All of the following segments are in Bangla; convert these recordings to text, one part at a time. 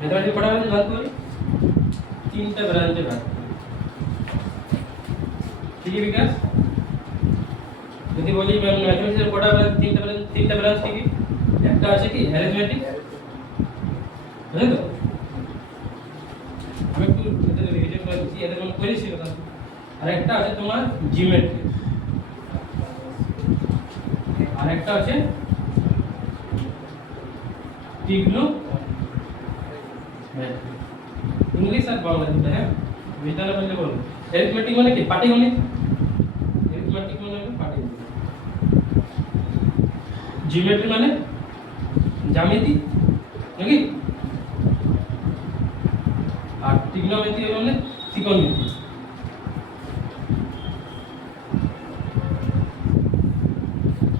ম্যাথমেটিক্স কটা ব্রাঞ্চে ভাগ করি? তিনটা ব্রাঞ্চে ভাগ করি। ঠিক আছে বিকাশ? যদি বলি ম্যাথমেটিক্সের কটা ব্রাঞ্চ? তিনটা ব্রাঞ্চ কি? একটা আছে কি অ্যারিথমেটিক, বুঝলেন তো? আমি একটু এদের রিভিশন করে দিচ্ছি, এদের মনে করেছি কথা। আর একটা আছে তোমার জিওমেট্রি, আর একটা আছে ট্রিগনোমেট্রি। ইংলিশ আর বাংলা দুটো, হ্যাঁ বিদ্যালয় বললে বলুন। অ্যারিথমেটিক মানে কি? পাটিগণিত। অ্যারিথমেটিক মানে হলো পাটিগণিত। জিওমেট্রি মানে জ্যামিতি, নাকি? আর ট্রিগনোমেট্রি মানে ত্রিকোণমিতি।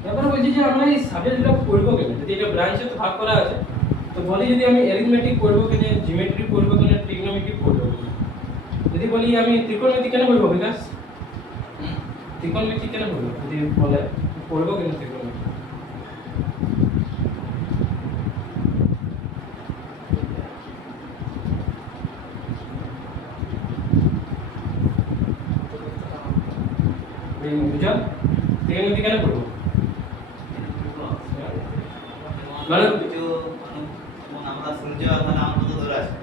এবার বলছি যে আমরা এই সাবজেক্টগুলো পড়বো কেন? যদি এটা ব্রাঞ্চে তো ভাগ করা আছে, তো বলি যদি আমি অ্যারিথমেটিক পড়বো কেন, জিওমেট্রি পড়বো কেন, ট্রিগনোমেট্রি পড়বো কেন? যদি বলি আমি ত্রিকোণমিতি কেন পড়বো বিকাশ? ত্রিকোণমিতি কেন পড়বো? যদি বলে পড়বো কেন ত্রিকোণমিতি? বুঝা? ত্রিকোণমিতি কেন পড়বো? মানে আমরা সূর্য তাহলে আমরা তো ধরে আছে,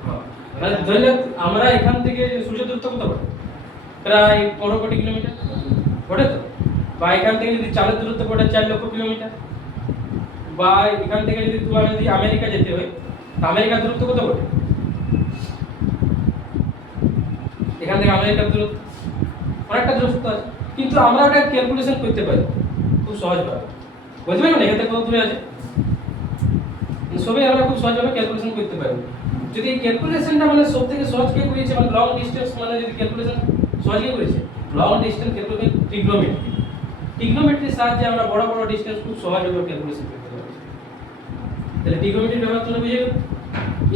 মানে ধরলে আমরা এখান থেকে সূর্য দূরত্ব কত বটে? প্রায় 15 কোটি কিলোমিটার বটে তো। বা এখান থেকে যদি চালের দূরত্ব বটে 4 লক্ষ কিলোমিটার। বা এখান থেকে যদি তোমার যদি আমেরিকা যেতে হয়, আমেরিকার দূরত্ব কত বটে? এখান থেকে আমেরিকার দূরত্ব অনেকটা দূরত্ব আছে, কিন্তু আমরা ওটা ক্যালকুলেশন করতে পারি খুব সহজভাবে। বুঝতে পারবেন এখান থেকে কত দূরে আছে? সবই আমরা খুব সহজভাবে ক্যালকুলেশন করতে পারবো। যদি এই ক্যালকুলেশনটা মানে সবথেকে সহজ কে করেছে, মানে লং ডিসটেন্স মানে যদি ক্যালকুলেশন সহজ কে করেছে, লং ডিসটেন্স ক্যালকুলেশন ট্রিগনোমেট্রি। ট্রিগনোমেট্রির সাহায্যে আমরা বড় বড় ডিসটেন্স খুব সহজভাবে ক্যালকুলেশন করতে পারবো। তাহলে ট্রিগনোমেট্রি ব্যবহার তোমরা বুঝে গেলে।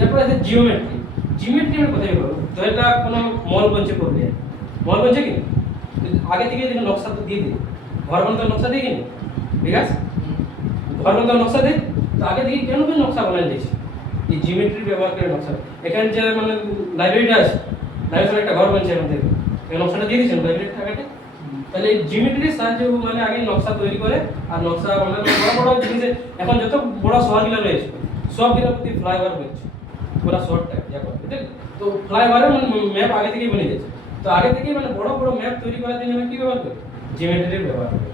এরপর আছে জিওমেট্রি। জিওমেট্রি আমরা কোথায় পাবো? ধরলা কোনো মল বনছে করলে, মল বনছে কি আগে থেকে যদি নকশা তো দিয়ে দিই, ঘর বানানোর নকশা দিয়ে কিনে, ঠিক আছে? ঘর বানানোর নকশা দেয় তো আগে থেকে কেন করে নকশা বানাই দিয়েছে? এই জিওমেট্রি ব্যবহার করে নকশা। এখানে যে মানে লাইব্রেরিটা আছে, লাইব্রেরির একটা ঘর বানছে এখন থেকে, এই নকশাটা দিয়ে দিয়েছেন লাইব্রেরির টাকাটা। তাহলে এই জিওমেট্রির সাহায্যে মানে আগে নকশা তৈরি করে, আর নকশা মানে বড় বড় জিনিসে এখন যত বড় শহরগুলো রয়েছে সবগুলোর প্রতি ফ্লাইওভার হচ্ছে পুরো শহরটা এখন, বুঝলেন? তো ফ্লাইওভারের মানে ম্যাপ আগে থেকেই বনে গেছে। তো আগে থেকেই মানে বড় বড় ম্যাপ তৈরি করার জন্য আমরা কি ব্যবহার করি? জিওমেট্রির ব্যবহার করি।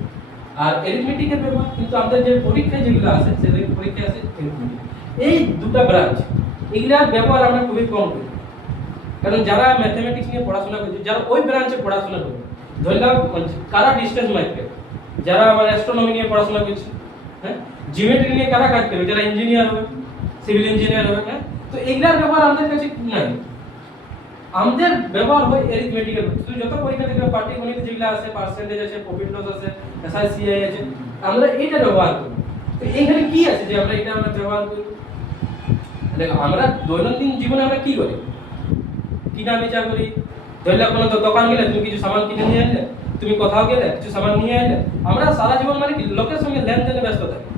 আর অ্যারিথমেটিকের ব্যবহার কিন্তু আমাদের যে পরীক্ষায় যেগুলো আছে সেগুলো পরীক্ষায় আছে অ্যারিথমেটিক। এই দুটো ব্রাঞ্চ এগুলার ব্যবহার আমরা খুবই কম করি, কারণ যারা ম্যাথমেটিক্স নিয়ে পড়াশোনা করছে, যারা ওই ব্রাঞ্চে পড়াশোনা করবে, ধরলাম কারা ডিস্টেন্স মাইক্রো, যারা আবার অ্যাস্ট্রোনমি নিয়ে পড়াশোনা করছে, হ্যাঁ, জিওমেট্রি নিয়ে কারা কাজ করবে, যারা ইঞ্জিনিয়ার হবে, সিভিল ইঞ্জিনিয়ার হবে, হ্যাঁ। তো এগুলার ব্যবহার আমাদের কাছে নাই, আমাদের ব্যবহার হয় অ্যারিথমেটিকের। তো যত পরীক্ষা থেকে পাটিগণিত যেগুলো আছে, পার্সেন্টেজ আছে, প্রফিট লস আছে, এসআইসিআই আছে, আমরা এইটা ব্যবহার করি। তো এইখানে কি আছে যে আমরা এটা ব্যবহার করি? দেখো আমরা দৈনন্দিন জীবনে আমরা কি করি? কিনা বেচা করি। ধরলে কোনো দোকান গেলে তুমি কিছু সামান কিনে নিয়ে আনলে, তুমি কোথাও গেলে কিছু সামান নিয়ে আনলে, আমরা সারা জীবন মানে কি লোকের সঙ্গে লেনদেনে ব্যস্ত থাকি,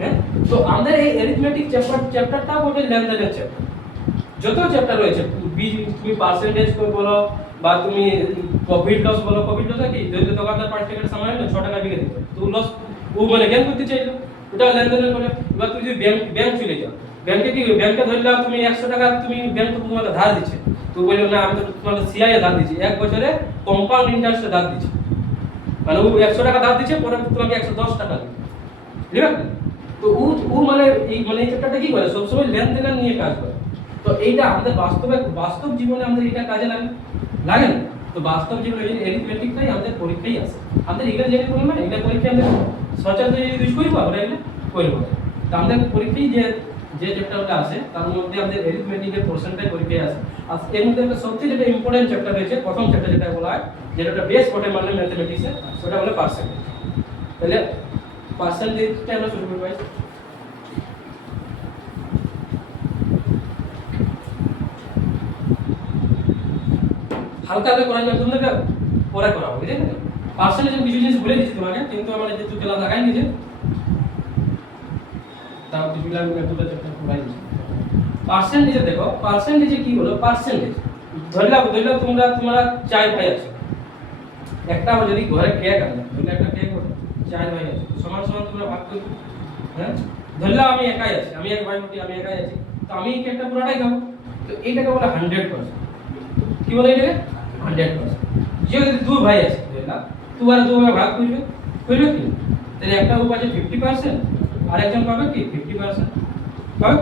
হ্যাঁ। তো আমাদের এই অ্যারিথমেটিক চ্যাপ্টারটাও বলতে লেনদেনের চ্যাপ্টার। যত চ্যাপ্টার রয়েছে, তুমি পার্সেন্টেজ বলো বা তুমি প্রফিট লস বলো, প্রফিট লস কি? যদি দোকানদার 5 টাকার সামান আনলো 6 টাকা বিক্রি দিল, তো লস ও মানে গেন করতে চাইলো, ওটা লেনদেনের করে। এবার তুমি যদি ব্যাংক চলে যাও, ব্যাংকে কি, ব্যাংকে ধরলাম তুমি 100 টাকা তুমি ব্যাংক তোমাকে ধার দিচ্ছে, তো বললো না আমি তো তোমাকে সিআইএ ধার দিচ্ছি, 1 বছরে কম্পাউন্ড ইন্টারেস্টে ধার দিচ্ছে, মানে ও 100 টাকা ধার দিচ্ছে, পরে তোমাকে 110 টাকা দিবে, বুঝলে? তো ও মানে এই চ্যাপ্টারটা কি করে? সবসময় লেনদেন নিয়ে কাজ করে। তো এইটা আমাদের বাস্তব জীবনে আমাদের এটা কাজে লাগে না। তো বাস্তব জীবনে এই অ্যারিথমেটিকটাই আমাদের পরীক্ষায় আসে। আমাদের এগুলো জেনে করলাম না, এগুলো পরীক্ষা আমাদের সচরাচর যদি ইউজ করবো আমরা এগুলো করবো। তো আমাদের পরীক্ষায় যে চ্যাপ্টারটা আছে তার মধ্যে আমাদের অ্যারিথমেটিকের পোর্শনটাই পরীক্ষায় আসে। আর এর মধ্যে একটা সবচেয়ে যেটা ইম্পর্টেন্ট চ্যাপ্টার রয়েছে, প্রথম চ্যাপ্টার যেটা বলা হয়, যেটা একটা বেস বটে মানে ম্যাথমেটিক্সে, সেটা হলো পার্সেন্টেজ। তাহলে পার্সেন্টেজটা আমরা শুরু করবো। হালকা হালকা করা যাবে, তোমরা পরে করাবো, বুঝলে? পার্সেন্টেজ কিছু জিনিস বলে দিচ্ছি তোমাকে, কিন্তু আমরা যেহেতু ক্লাস লাগাই নিয়েছে তাও কিছু দুটো চ্যাপ্টার পড়াই দিচ্ছি। পার্সেন্টেজে দেখো, পার্সেন্টেজে কি হলো, পার্সেন্টেজ ধরলাম তোমরা চার ভাই আছো, একটা যদি ঘরে কেক আনলে, ধরলে একটা কেক হলো, চার ভাই আছে, সমান সমান তোমরা ভাগ করবে। হ্যাঁ, ধরলাম আমি একাই আছি, আমি এক ভাই বলি আমি একাই আছি, তো আমি এই কেকটা পুরোটাই খাবো। তো এইটাকে বলে 100%। কি বলে এটাকে? 100%। যে যদি দুই ভাই আছে, ধরলাম তুই আর দুই ভাই ভাগ করবে, করবে কি? তাহলে একটা ও পাচ্ছে 50%, আর একজন পাবে কি 50%। পাবে।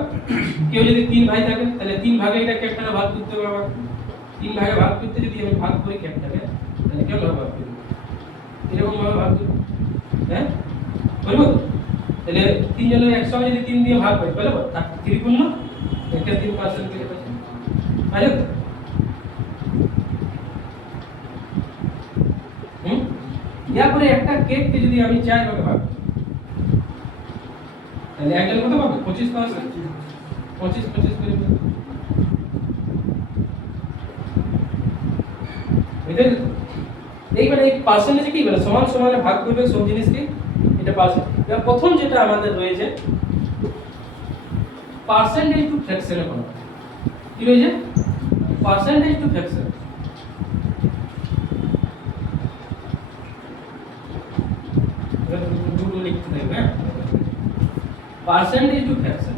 কেউ যদি তিন ভাই থাকে, তাহলে তিন ভাগে এটা কেকটাকে ভাগ করতে পারবে। তিন ভাগে ভাগ করতে যদি আমি ভাগ করি কেকটাকে, তাহলে কেমন ভাগ করব? এরকম ভাবে ভাগ করব। হ্যাঁ, বলবো তো? তাহলে তিনজনের 100 যদি 3 দিয়ে ভাগ করি, বলবো 3 পূর্ণ একে 3% দিয়ে পাচ্ছি। পাইলে তো? এরপরে একটা কেককে যদি আমি 4 ভাগে ভাগ করি, তাহলে একজন কত পাবে? 25%। 25 করে দেব। বুঝতে পেরেছো? এইবারে এই পার্সেন্টেজে কি বলে, সমান সমানে ভাগ করবে সব জিনিসকে, এটা পার্সেন্ট। এবার প্রথম যেটা আমাদের রয়েছে পার্সেন্টেজ টু ফ্র্যাকশনে কনভার্ট। কি রয়েছে? Percentage to fraction. দুটো লিখতে থাকবে। Percentage to fraction.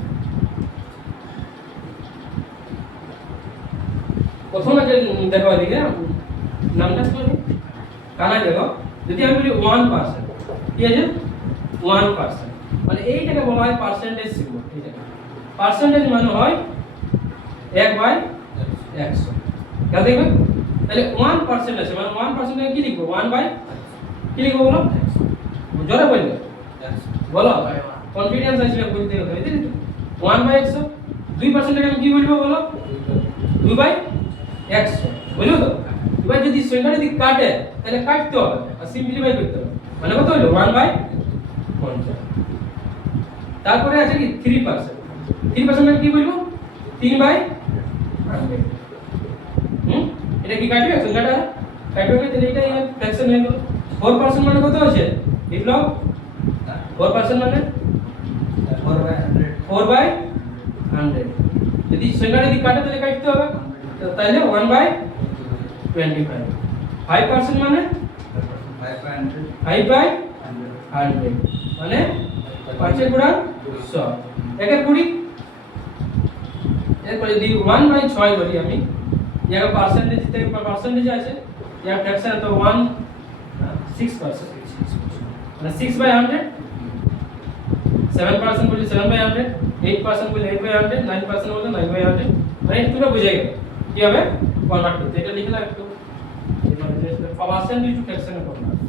প্রথমে যে দেখো এদিকে নামটা শুনি কানা, দেখো যদি আমি বলি 1%, কি আছে 1%, মানে এইটাকে বলা হয় পার্সেন্টেজ সিম্বল। এইটা পার্সেন্টেজ মানে হয় 1/100। খেয়াল দেখবে, তাহলে 1% আছে, মানে 1% কি লিখবো? 1/, কি লিখবো বলো? জোরে বলবে বলো, কনফিডেন্স আছে বলতে হবে। 1/100। 2% আমি কি বলবো বলো? 2/100, বুঝলো তো? এবার যদি সংখ্যা যদি কাটে, তাহলে কাটতে হবে আর সিম্পলিফাই করতে হবে, মানে কত হলো? 1/50। তারপরে আছে কি 3%। 3% মানে কি বলবো? 3/100। এটা কি কাটবে সংখ্যাটা? কাটবে না, তাহলে এটাই ফ্র্যাকশন হয়ে গেল। 4% মানে কত আছে বিপ্লব? 4% মানে 4/100। যদি সংখ্যাটা যদি কাটে তাহলে কাটতে হবে, তাহলে 1/25। 5% মানে 5/100, মানে 5 গুণন 100, 1 এর 20। এরপর যদি 1/6 করি আমি, এর পার্সেন্টেজ থেকে পার্সেন্টেজ আছে, এর ফ্র্যাকশন তো 6%, মানে 6/100। 7% বলি 7/100, 8% বলি 8/100, 9% বলি 9/100। মানে তোমরা বুঝে গেলে কি হবে কনভার্ট করতে। এটা লিখলাম একটু, পার্সেন্টেজ টু ফ্র্যাকশনে কনভার্ট।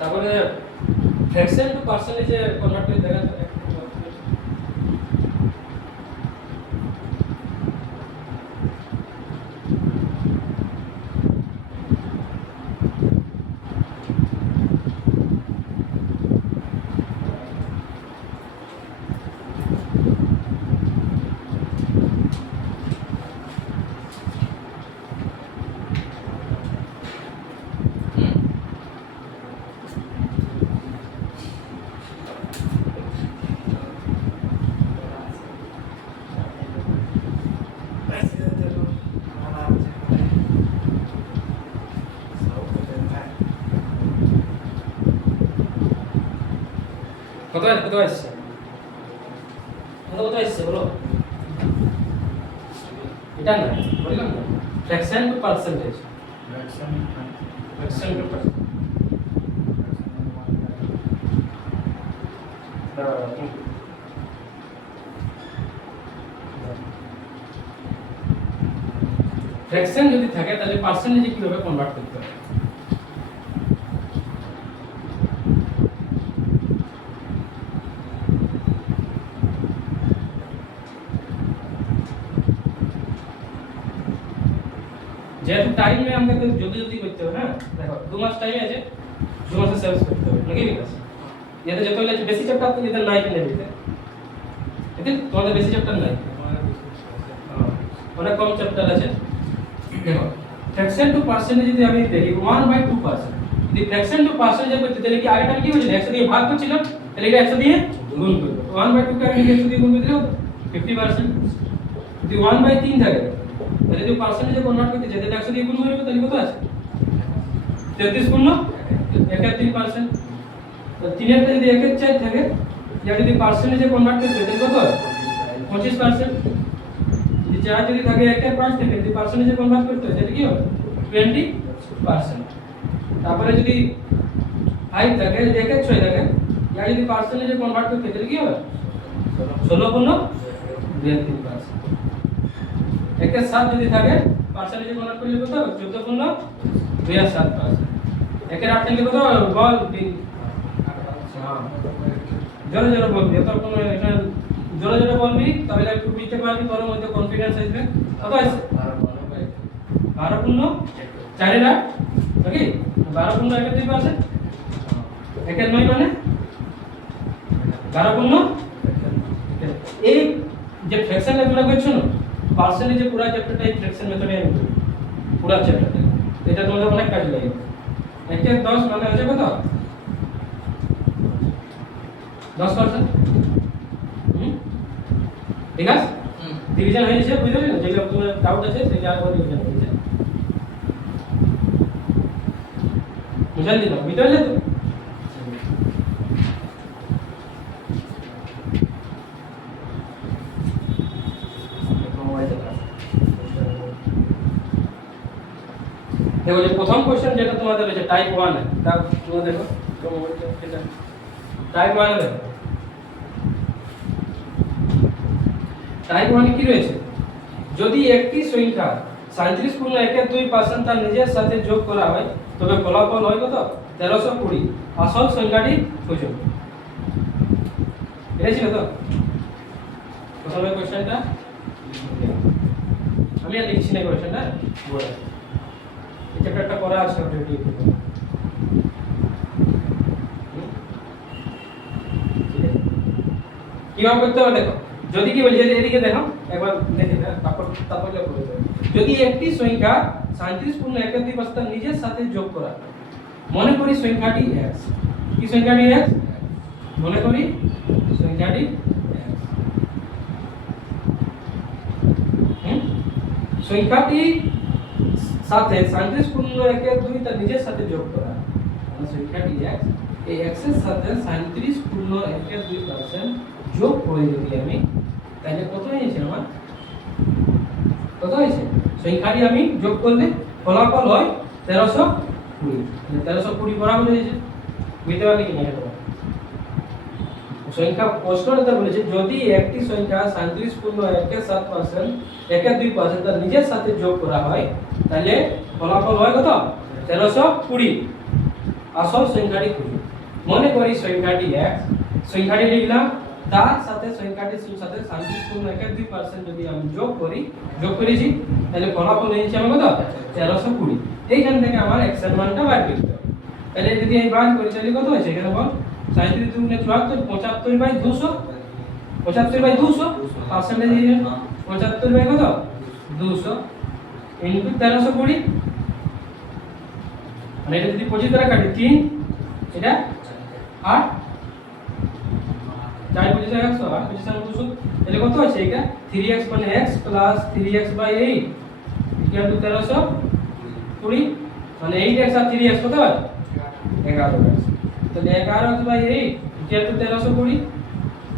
তারপরে ফ্র্যাকশন টু পার্সেন্টেজে কনভার্ট করে দেখা যায়। কত আসছে? কত আসছে বলো? এটা না, বললাম না fraction to percentage. Fraction to fraction যদি থাকে তাহলে পার্সেন্টেজে কিভাবে কনভার্ট করতে হবে? যেহেতু টাইমে আমাকে জলদি জলদি করতে হবে, হ্যাঁ দেখো 2 মাস টাইমে আছে, 2 মাসে সেলস করতে হবে নাকি বিকাশ, এতে যত হলে বেশি চ্যাপ্টার তো এদের নাই কেন দিতে, এতে তোমাদের বেশি চ্যাপ্টার নাই, অনেক কম চ্যাপ্টার আছে। দেখো ফ্র্যাকশন টু পার্সেন্টেজ যদি আমি দেখি 1/2%, যদি ফ্র্যাকশন টু পার্সেন্টেজ করতে তাহলে কি আগেটা কি হয়েছিল 100 দিয়ে ভাগ করছিলাম, তাহলে এটা 100 দিয়ে গুণ করব, 1/2 কে আমি 100 দিয়ে গুণ করে দিলে 50%। যদি 1/3 থাকে তাহলে যদি পার্সেন্টেজে কনভার্ট করতে যেতে 100 দিয়ে গুণ করব তাহলে কত আছে 33 গুণ 31%। তো 3 এর যদি 1 এর 4 থাকে, এটা যদি পার্সেন্টেজে কনভার্ট করতে তাহলে কত হয় 25%। যদি 4 যদি থাকে 1 এর 5 থাকে, যদি পার্সেন্টেজে কনভার্ট করতে হয় তাহলে কি হবে 20%। তারপরে যদি 5 থাকে, যদি 1 এর 6 থাকে, এটা যদি পার্সেন্টেজে কনভার্ট করতে হয় তাহলে কি হবে 16 গুণ 32%। 1 এর 7 যদি থাকে, পার্সেন্টেজে কনভার্ট করলে কত হবে 14 গুণ 2.7%। 1 এর 8 থাকলে কত হবে বল দিন, জোরে জোরে বলবি, এত কোনো এখানে জোরে জোরে বলবি তাহলে একটু বুঝতে পারবি, তোর মধ্যে কনফিডেন্স আসবে। কত আছে 12 গুণ 4 এর 8 নাকি 12 গুণ 31%, 1 এর 9 মানে 12 গুণ, এই যে ফ্র্যাকশন তোমরা করছো না পার্সেন্টেজে পুরো চ্যাপ্টারটা এই ফ্র্যাকশন মেথডে আমি করি, পুরো চ্যাপ্টারটা এটা তোমাদের অনেক কাজে লাগে। 1 এর 10 মানে হচ্ছে কত 10%। ঠিক আছে, ডিভিশন হয়েছে বুঝলি না, যেগুলো তোমার ডাউট আছে সেটা আবার ডিভিশন হয়েছে, বুঝলি না, বুঝতে পারলে তো। দেখো যে প্রথম কোশ্চেন যেটা তোমাদের রয়েছে টাইপ 1 এ, তা তোমরা দেখো টাইপ 1 এ দেখো টাইপ 1 কি রয়েছে, যদি একটি সংখ্যা 37.12% তার নিজের সাথে যোগ করা হয় তবে ফলাফল হয় কত 1320, আসল সংখ্যাটি খুঁজুন। এটা ছিল তো প্রথমে কোশ্চেনটা, আমি আর লিখছি না কোশ্চেনটা, বলে এই চ্যাপ্টারটা করা আছে অলরেডি। কিভাবে করতে হবে দেখো, যদি কি বলি এদিকে দেখো একবার দেখে না, তারপর বলে দেব। যদি একটি সংখ্যা 37.12% নিজের সাথে যোগ করা হয়, মনে করি সংখ্যাটি x, কি সংখ্যাটি x, মনে করি সংখ্যাটি x, সংখ্যাটি সাথে 37.12 তার নিজের সাথে যোগ করা হয়, মানে সংখ্যাটি x, এই x এর সাথে 37.12% যোগ করে যদি আমি, তাহলে কত হয়েছে আমার, কত হয়েছে সংখ্যাটি আমি যোগ করলে ফলাফল হয় 1320, 1320 বরাবর হয়েছে, বুঝতে পারলে কি না এটা সংখ্যা প্রশ্নটা বলেছে যদি একটি সংখ্যা 37.17% 1.2% তার নিজের সাথে যোগ করা হয় তাহলে ফলাফল হয় কত 1320, আসল সংখ্যাটি খুঁজুন। মনে করি সংখ্যাটি x, সংখ্যাটি লিখলাম, তার সাথে সংখ্যাটির সাথে 37.12% যদি আমি যোগ করেছি তাহলে ফলাফল হয়েছে আমার কত 1320। এইখান থেকে আমার x এর মানটা বের করতে হবে, তাহলে যদি আমি বার করি তাহলে কত হয়েছে এখানে বল 37.74 75/200, 75/200 পার্সেন্টেজ 75 কত 200 ইনটু 1320, মানে এটা যদি 25 দ্বারা কাটি 3, এটা 8, 4 25 100 8 25 200, তাহলে কত আছে এটা 3x মানে x plus 3x/8 equal to 1320, মানে 8x আর 3x কত হয় 11x, তাহলে 11x/8 ইকুয়াল টু 1320,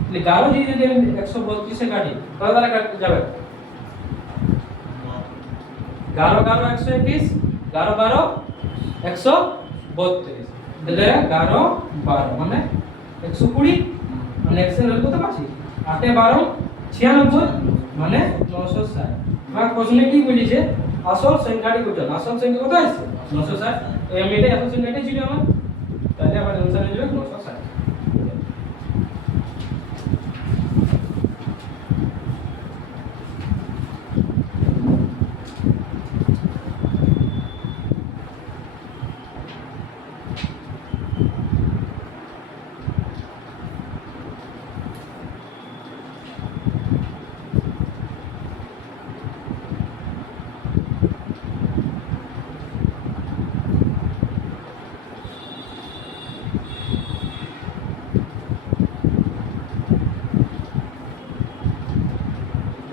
তাহলে 11 দিয়ে যদি আমি 132 এ কাটি কত দ্বারা কাটতে যাবে 11 11 121, 11 12 132, তাহলে 11 12 মানে 120, মানে x এর ভ্যালু কত পাচ্ছি 8 এ 12 96 মানে 960। আমার প্রশ্নে কি বলেছে আসল সংখ্যাটি কত, আসল সংখ্যা কত আছে 960, তো আমি এটা আসল সংখ্যাটাই ছিল আমার, তাহলে আমার आंसर হয়ে যাবে 960।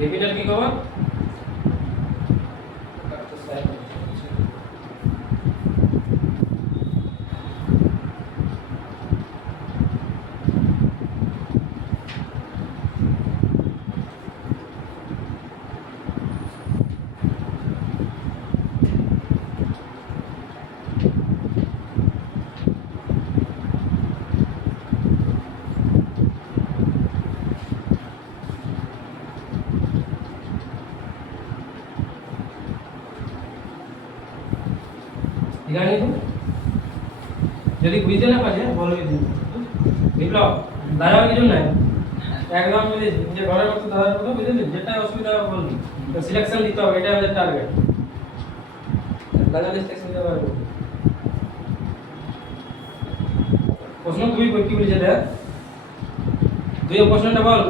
লিপিডের কি খবর? জানি তো যদি বুঝতে না পারে বলবি বিপ্লব দাঁড়াও কিছু নাই একদম বুঝেছি যে ঘরের মতো দাঁড়ার কথা বুঝেছি যেটা অসুবিধা হবে বলবি তো সিলেকশন দিতে হবে এটা আমাদের টার্গেট বাংলাদেশ সিলেকশন দিতে পারবো প্রশ্ন খুবই কি বলেছে দেখ দুই প্রশ্নটা বল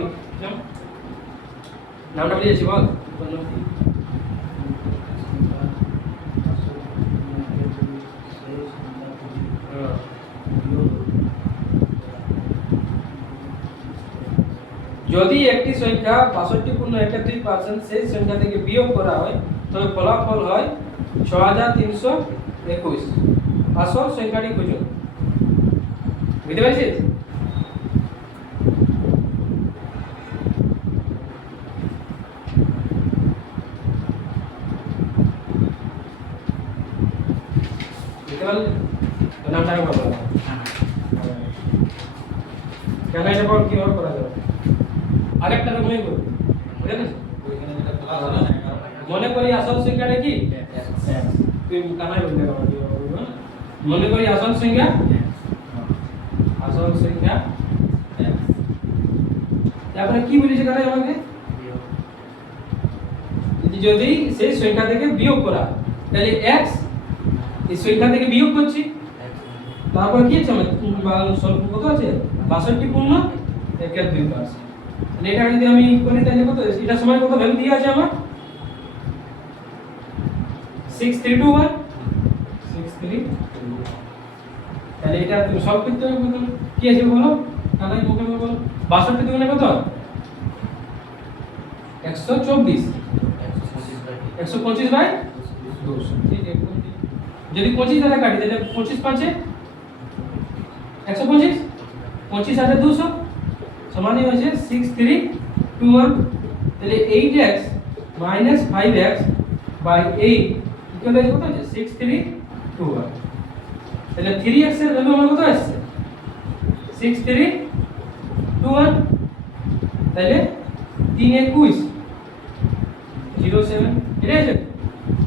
নামটা বলেছি বল যদি একটি সংখ্যা 62.71% সেই সংখ্যা থেকে বিয়োগ করা হয় তবে ফলাফল হয় 6321 আসল সংখ্যাটি খুঁজুন বুঝতে পেরেছিস বুঝতে পারলি নামটা বলো কেন এটা বল কিভাবে করা যাবে আরেকটা রকমই করব বুঝলেন ওইখানে যেটা ক্লাস হলো না মনে করি আসল সংখ্যাটা কি তুই কানাই বলতে মনে করি আসল সংখ্যা তারপরে কি বলেছে কানাই আমাকে যদি সেই সংখ্যা থেকে বিয়োগ করা তাহলে x এই সংখ্যা থেকে বিয়োগ করছি তারপর কি আছে আমার কত আছে 62.1 তাহলে এটা যদি আমি করি তাহলে কত এটা সময় কত ভ্যালু দিয়ে আছে আমার 6321 তাহলে এটা তুমি সলভ করতে হবে কত কি আছে বলো কানাই মুখে বলো 62 দুগুণে কত 124 125 বাই 200 ঠিক আছে যদি 25 দ্বারা কাটি তাহলে 25 5 125 25 আর 200 সমানই হচ্ছে 6321 তাহলে 8x 5x বাই 8 ইকুয়াল কত আছে 6321 তাহলে 3x এর ভ্যালু আমার কত আসছে 6321 তাহলে 321 07 ঠিক আছে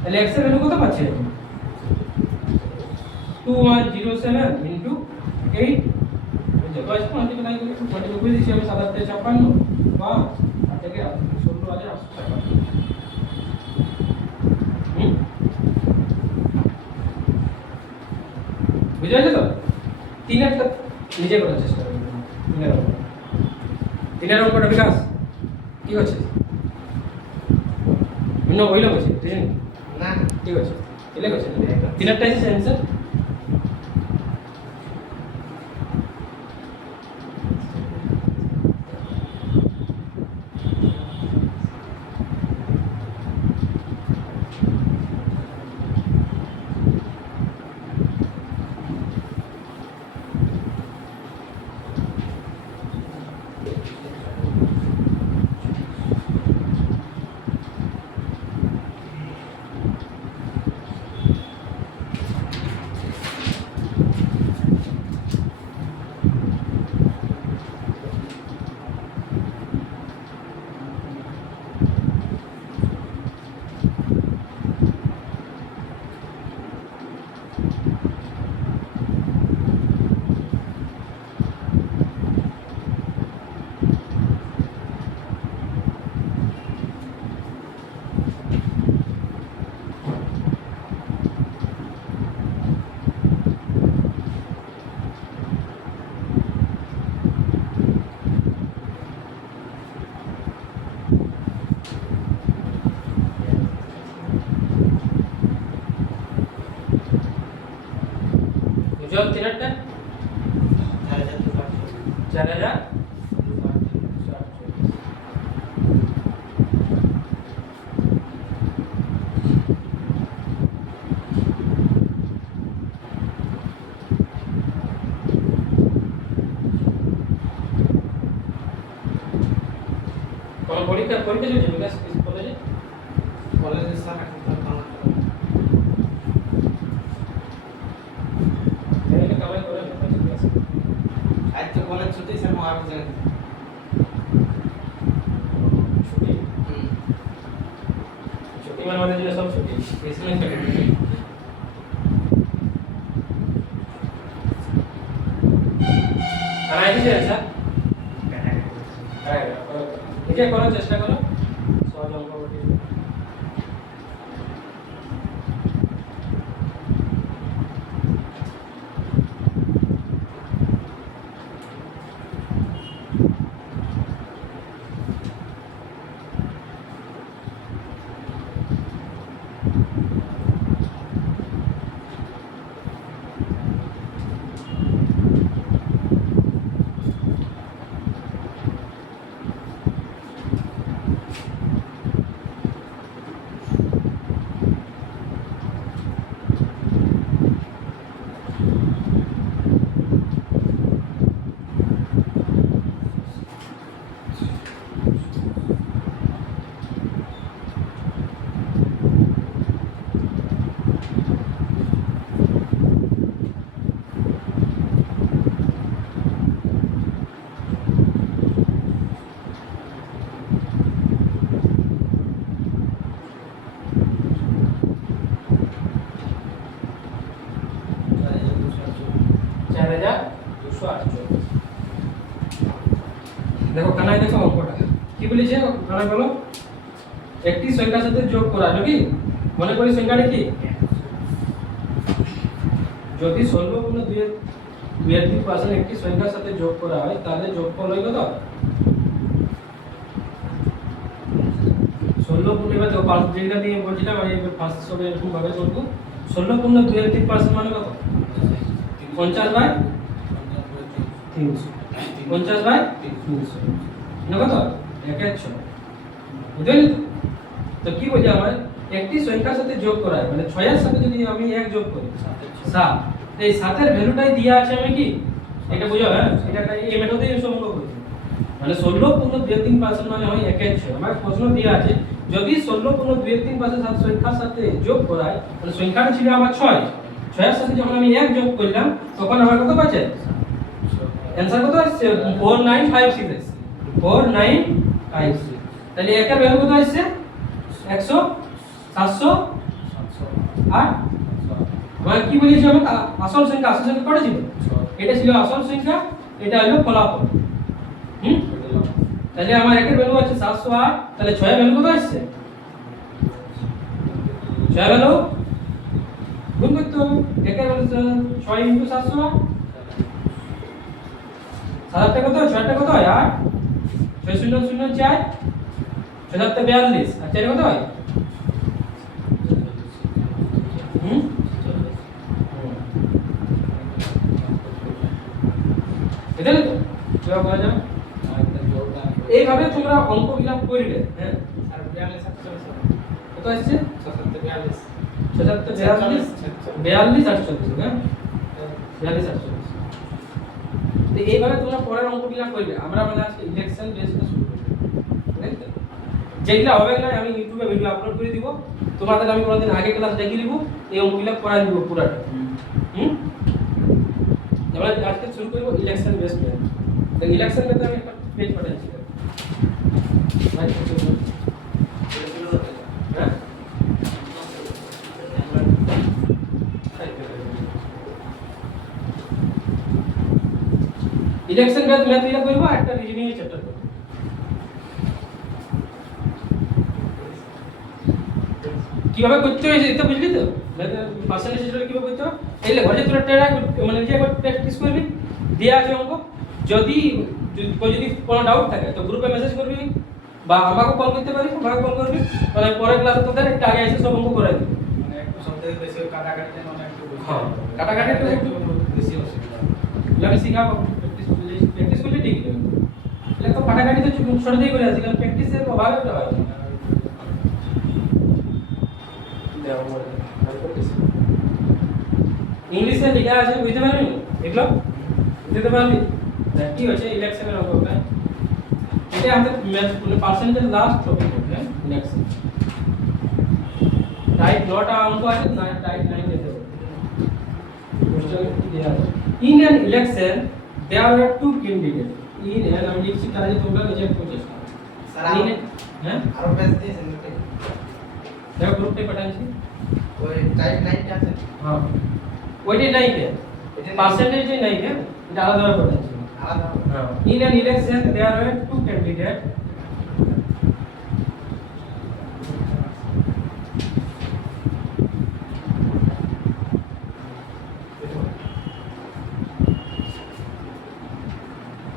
তাহলে x এর ভ্যালু কত পাচ্ছে 2107 ইনটু 8 যত আছে মানে কি নাই করে বুঝে দিছি আমি 5756 বা আর থেকে 16856 বুঝে গেছে তো তিন একটা নিজে করার চেষ্টা করুন তিনের অঙ্কটা বিকাশ কি হচ্ছে ভিন্ন বইল গেছে ঠিক আছে না ঠিক আছে এলে গেছে তিন একটা আছে অ্যানসার বুঝো তিনটা 4000 4000 4000 পরীক্ষা পরীক্ষা চলছে বিকাশ কলেজে কলেজের স্যার এখন তো কামাই এখানে কামাই করে না বিকাশ আজ তো কলেজ ছুটি স্যার মহাবীর জয়ন্তী ছুটি ছুটি মানে আমাদের জন্য সব ছুটি এসএমএস ছুটি আর আইডি স্যার হ্যাঁ দেখে করার চেষ্টা করো সহজ অঙ্ক বটে দেখো কানাই দেখো অঙ্কটা কি বলেছে কানাই বলো একটি সংখ্যার সাথে যোগ করা নাকি মনে করি সংখ্যাটা কি যদি 16 গুণ 2 এর 3% একটি সংখ্যার সাথে যোগ করা হয় তাহলে যোগফল হয় কত 16 গুণ এবার দেখো পাঁচ যেটা দিয়ে বলছিলাম আমি এবার 500 এরকম ভাবে করব 16 গুণ 2 এর 3% মানে কত 50 বাই 300 50 বাই 300 না কত 1/6 বুঝলি তো কি বলছে আমার একটি সংখ্যার সাথে যোগ করা হয় মানে 6 এর সাথে যদি আমি 1 যোগ করি 7 এই 7 এর ভ্যালুটাই দেয়া আছে আমি কি এটা বুঝো হ্যাঁ এটা এই মেথডেই সম্ভব করতে মানে 16 গুণ 2 এর 3% মানে হয় 1/6 আমার প্রশ্ন দেয়া আছে যদি 16 গুণ 2 এর 3% সাত সংখ্যার সাথে যোগ করা হয় মানে সংখ্যাটা ছিল আমার 6 6 এর সাথে যখন আমি 1 যোগ করলাম তখন আমার কত পাচ্ছে आंसर কত আসছে 4956 আসছে 4956 তাহলে একের ভ্যালু কত আসছে 100 700 আর মানে কি বলেছি আমি আসল সংখ্যা পড়েছিল এটা ছিল আসল সংখ্যা এটা হলো ফলাফল তাহলে আমার একের ভ্যালু আছে 708 তাহলে 6 এর ভ্যালু কত আসছে 6 এর ভ্যালু গুণ করতে হবে একের ভ্যালু 6 * 708 7 কত 6 কত হয় 8 6 0 0 4 6 42 আর 4 কত হয় এটা তো জবাব করা যাবে এইভাবে তোমরা অঙ্কগুলো করবে হ্যাঁ আর 42 কত আসছে 42 42 42 48 হ্যাঁ 42 48 তো এইভাবে তোমরা পরের অঙ্কগুলো করবে আমরা মানে আজকে ইলেকশন বেসটা শুরু করব ঠিক আছে যেগুলা হবে না আমি ইউটিউবে ভিডিও আপলোড করে দিব তোমাদের আমি কোনদিন আগে ক্লাস দেখিয়ে দিব এই অঙ্কগুলো করাই দিব পুরোটা আমরা আজকে শুরু করব ইলেকশন বেস ম্যাথ তো ইলেকশন ম্যাথে আমি একটা পেজ পাঠাচ্ছি ভাই হ্যাঁ ইলেকশন ম্যাথ এটা করব একটা রিজনিং এর চ্যাপ্টার করব কিভাবে করতে হয় এটা বুঝলি তো পার্সেন্টেজ হিসেবে কিভাবে করতে হয় এই লে ঘরে তোরা টেরা মানে নিজে একবার প্র্যাকটিস করবি দেয়া আছে অঙ্ক যদি কোনো ডাউট থাকে তো গ্রুপে মেসেজ করবি বা আমাকে কল করতে পারিস আমাকে কল করবি মানে পরের ক্লাসে তোদের একটু আগে এসে সব অঙ্ক করাই দিবি মানে একটু সন্দেহ বেশি কাটাকাটি যেন একটু হ্যাঁ কাটাকাটি একটু বেশি অসুবিধা আমি শিখাবো প্র্যাকটিস করলে ঠিক হবে এটা তো কাটাকাটি তো ছোট দিয়ে করে আসি কারণ প্র্যাকটিসের অভাবে তো হয় ইংলিশে লেখা আছে বুঝতে পারবি এগুলো বুঝতে পারবি কি হচ্ছে ইলেকশনের অঙ্কটা এটা আমাদের মানে পার্সেন্টেজ লাস্ট টপিক হ্যাঁ নেক্সট টাইপ 9টা অঙ্ক আছে না টাইপ 9 দিতে হবে কোশ্চেন দেয়া আছে in an election there are two candidate in an আমি লিখছি তাহলে তোমরা নিজে প্রচেষ্টা স্যার হ্যাঁ আরো পেজ দিয়েছেন ওটা দেখো গ্রুপে পাঠাচ্ছি ওই টাইপ 9 আছে হ্যাঁ ওইটাই নাই কে এটা পার্সেন্টেজ নাই কে এটা আলাদা পাঠাচ্ছি আলাদা হ্যাঁ in an election there are two candidate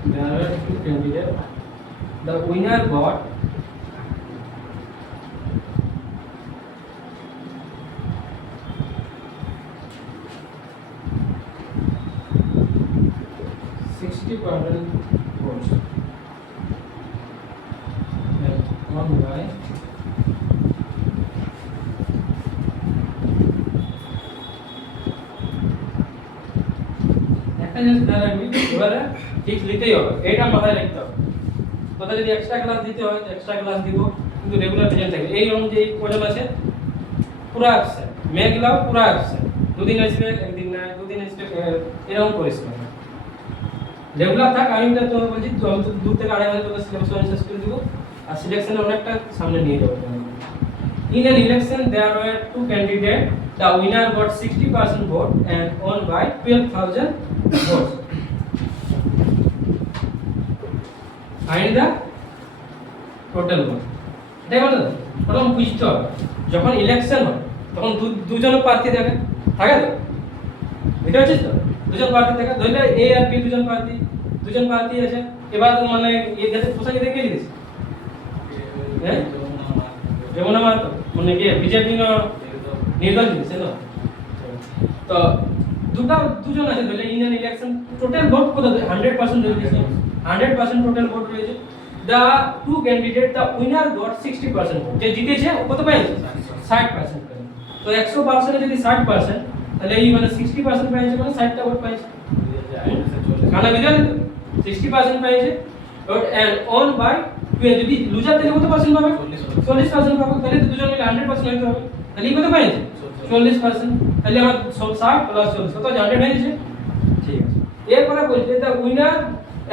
there were two candidates. The winner got $60,000 votes. And won by একটা জিনিস খেয়াল রাখবি এবারে ঠিক নিতেই হবে এটা মাথায় রাখতে হবে তোদের যদি এক্সট্রা ক্লাস দিতে হয় এক্সট্রা ক্লাস দিব কিন্তু রেগুলার প্রেজেন্ট থাকবে এই অনুযায়ী কজন আছে পুরো অ্যাবসেন্ট মেয়েগুলাও পুরো অ্যাবসেন্ট দুদিন আসবে একদিন না দুদিন আসবে এরকম করিস না রেগুলার থাক আমি তো তোমাকে বলছি আমি তো 2 থেকে 2.5 মাস তোকে সিলেকশন শেষ করে দিব আর সিলেকশনে অনেকটা সামনে নিয়ে যাবো In an election, there were two candidates. The winner got 60% vote and won by 12,000 votes. Find the total vote. এটাই বলো না প্রথম বুঝতে হবে যখন ইলেকশন হয় তখন দুজন প্রার্থী থাকে থাকে তো বুঝতে পারছিস তো দুজন প্রার্থী থাকে ধরলে এ আর বি দুজন প্রার্থী আছে এবার মানে এই দেশে সোসাইটি দেখে দিয়েছে হ্যাঁ যেমন আমার মানে কি বিজেপি নির্বাচন দিচ্ছে না তো দুজন আছে ধরলে ইন্ডিয়ান ইলেকশন টোটাল ভোট কত 100% রয়েছে 100% টোটাল ভোট রয়েছে the two candidate the winner got 60% vote যে জিতেছে ও কত পেয়েছে 60% পেয়েছে তো 100% এ যদি 60% তাহলে এই মানে 60% পেয়েছে মানে 60টা ভোট পেয়েছে কানা বিজয় 60% পেয়েছে vote and won by যদি লুজার তাহলে কত পার্সেন্ট পাবে 40% পাবে তাহলে তো দুজন মিলে 100% হইতে হবে তাহলে এই কত পেয়েছে 40% তাহলে আমার 60 প্লাস 40 কত 100 হয়েছে ঠিক আছে এরপরে বলছে the winner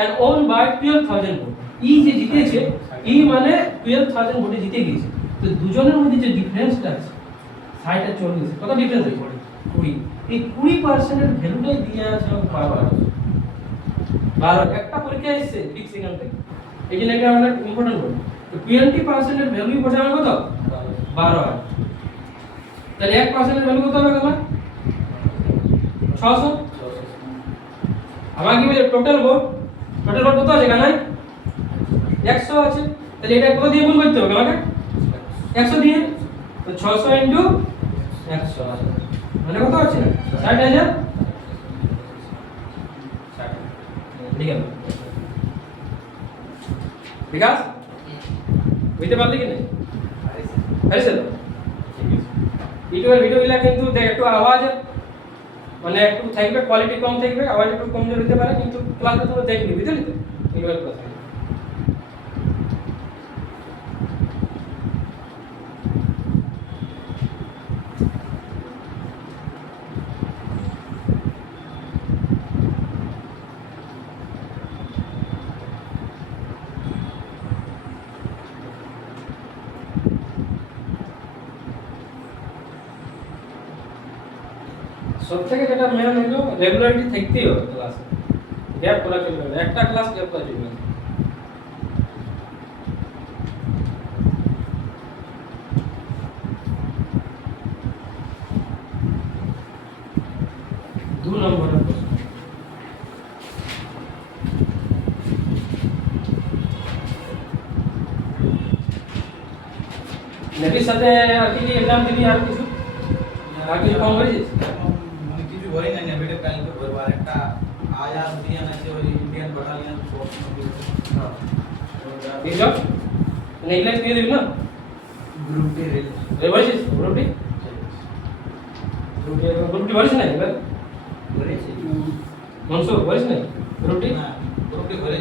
and won by 12,000 vote ই যে জিতেছে ই মানে 12,000 ভোটে জিতে গিয়েছে তো দুজনের মধ্যে যে ডিফারেন্সটা আছে 60 আর 40 কত ডিফারেন্স আছে 20 এই 20% এর ভ্যালুটাই দিয়ে আছে 12 একটা পরীক্ষা এসেছে ফিক্স এখান থেকে এই জন্য এটা অনেক ইম্পর্টেন্ট বল তো 20% এর ভ্যালু বটে আমার কত 12 তাহলে 1% এর ভ্যালু কত হবে তোমার 600 আমার কি বলে টোটাল ভোট কত আছে কানাই 100 আছে তাহলে এটা কত দিয়ে গুণ করতে হবে আমাকে 100 দিয়ে তো 600 ইনটু 100 মানে কত আছে 60000 ঠিক আছে বিকাশ বুঝতে পারলি কি না হয়েছে তো ইউটিউবের ভিডিওগুলো কিন্তু দেখ একটু আওয়াজ মানে একটু থাকবে কোয়ালিটি কম থাকবে আওয়াজ একটু কমজোর হতে পারে কিন্তু ক্লাসটা তোমরা দেখবি বুঝলি তো ইউটিউবের কথা সবথেকে যেটা মেন হলো রেগুলারিটি থাকতেই হবে ক্লাসে গ্যাপ করা চলবে না একটা ক্লাস গ্যাপ করা চলবে না দু নম্বরের প্রশ্ন নেভির সাথে আর কি এক্সাম দিবি আর কিছু কম হয়েছিস মানে কিছু হয় না নেভিতে কালকে ভরবার একটা আয়া দিয়ান আছে ওই ইন্ডিয়ান বাটালিয়ন ফোর্স হ্যাঁ এই সব নেগলেক্ট দিয়ে দিবি না গ্রুপ ডি রে বলছিস গ্রুপটি বলিস না এবার করেছি মনসুর বলিস না গ্রুপটি না গ্রুপ ডি ভরে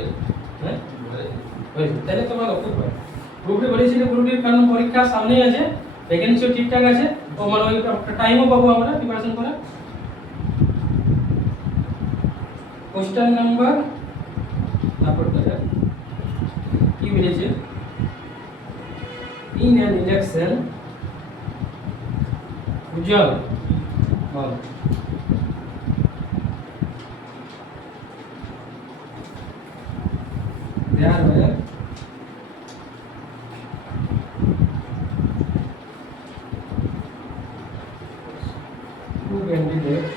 হ্যাঁ ভরে হয়েছে তাহলে তোমরা লক্ষ্য করো গ্রুপে বলেছিল গ্রুপের কারণ পরীক্ষা সামনেই আছে ভ্যাকেন্সিও ঠিকঠাক আছে ও মানে ওই টাইমও পাবো আমরা প্রিপারেশন করার কোশ্চেন নাম্বার তারপর কি বলেছে in an election উজ্জ্বল বল there were two candidates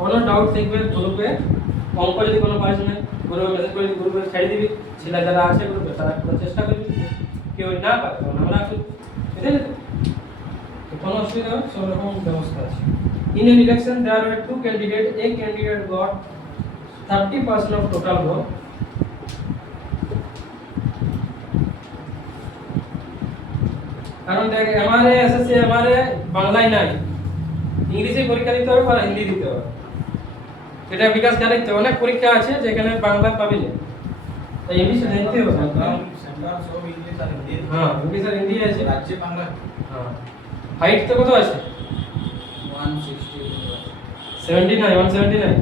কোনো ডাউট থাকবে গ্রুপে অঙ্ক যদি কোনো পাস না গ্রুপে মেসেজ করে গ্রুপে ছেড়ে দিবি ছেলে যারা আছে গ্রুপে তারা করার চেষ্টা করবি কেউ না পারে তখন আমরা আসি বুঝলি তো কোনো অসুবিধা হবে সব রকম ব্যবস্থা আছে in an election there are two candidate a candidate got 30% of total vote কারণ দেখ এমআরএ এসএসসি এমআরএ বাংলায় নাই ইংলিশে পরীক্ষা দিতে হবে বা হিন্দি দিতে হবে এটা বিকাশ জানাইতে অনেক পরীক্ষা আছে যেখানে বাংলা পাবি না তাই ইংলিশে জানতে হবে সেন্ট্রাল সব ইংলিশ আর হিন্দি হ্যাঁ ইংলিশ আর হিন্দি আছে রাজ্যে বাংলা হ্যাঁ হাইট তো কত আছে 160 79 179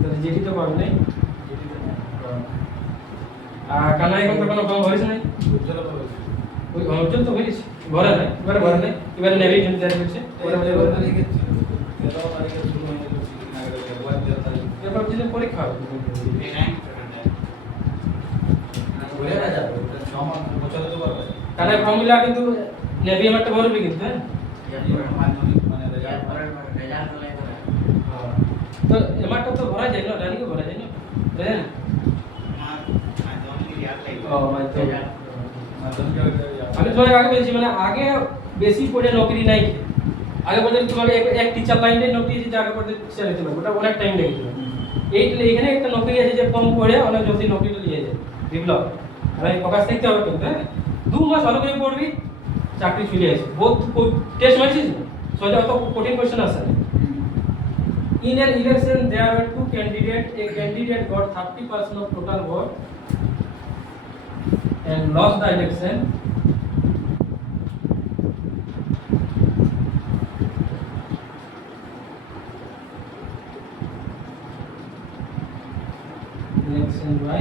তাহলে জিটি তো পাবি নাই কানাই এখন তো কোনো কম হয়েছে নাই উজ্জ্বল বলে ওই অঞ্চল তো হয়েছে ঘরে নাই এবারে ঘরে নাই এবারে নেভি কিন্তু জারি করছে ওরা বলে তেরো তারিখে শুরু হয়ে গেল একবার 13 তারিখ এবার যে পরীক্ষা হবে ঘুরে না যাবে 6 মাস বছরে তো করবে কানাই ফর্মুলা কিন্তু নেভি আমারটা ভরবি কিন্তু হ্যাঁ মাধ্যমিক মানে রেজাল্ট তো এমারটা তো ভরা যায় না রানিকে ভরা যায় না রে ও মাধ্যমিক মাধ্যমিক আমি তোমাকে আগে বলছি মানে আগে বেশি পড়ে নকরি নাই আগে বলতে তোমাকে এক টিচার লাইনে নকরি যে আগে পড়তে টিচার হতে পারবে ওটা অনেক টাইম লেগে যাবে এইটা এখানে একটা নকরি আছে যে কম পড়ে অনেক জলদি নকরিটা নিয়ে যায় বিপ্লব ভাই ফোকাস থাকতে হবে কিন্তু হ্যাঁ 2 মাস ভালো করে পড়বি চাকরি চলে আসে বহুত টেস্ট মারছিস সোজা অত কঠিন কোশ্চেন আসে না In an election, there were two candidates. A candidate got 30% of total vote and lost the election. Election by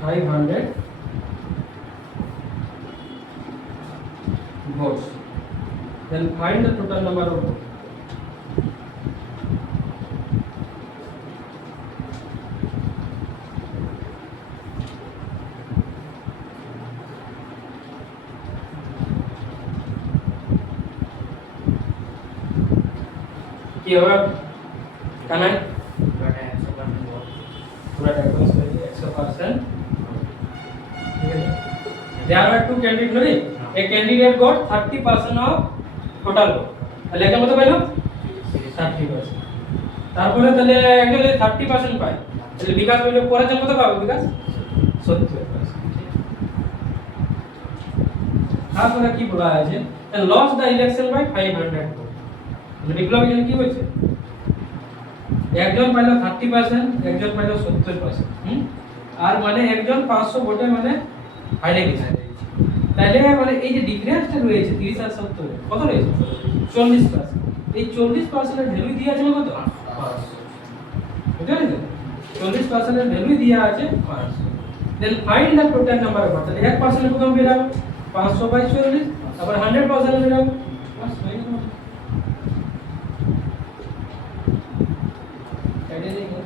500 votes. Then find the total number of votes. কি হবে কানাই পুরা ডায়াগনোস করে 100% ঠিক আছে there are two candidates no a candidate got 30% of total vote তাহলে এটা কত পাইলো 30% তারপরে তাহলে একজন 30% পায় তাহলে বিকাশ হইলো পরের জন কত পাবে বিকাশ 70% তারপরে কি বলা আছে lost the election by 500 vote মানে বিপ্লব এখানে কি হয়েছে একজন পাইলো 30% একজন পাইলো 70% আর মানে একজন 500 ভোটে মানে হারিয়ে গেছে তাহলে মানে এই যে ডিফারেন্সটা রয়েছে 30 আর 70 কত রয়েছে 40% এই 40% এর ভ্যালু দিয়ে আছে কত 500 বুঝতে পেরেছেন 40% এর ভ্যালু দিয়ে আছে 500 then find the total number of তাহলে 1% এর কত বেরাবে 500 বাই 40 আবার 100% এর বেরাবে বাস হয়ে গেল কাটে দেখো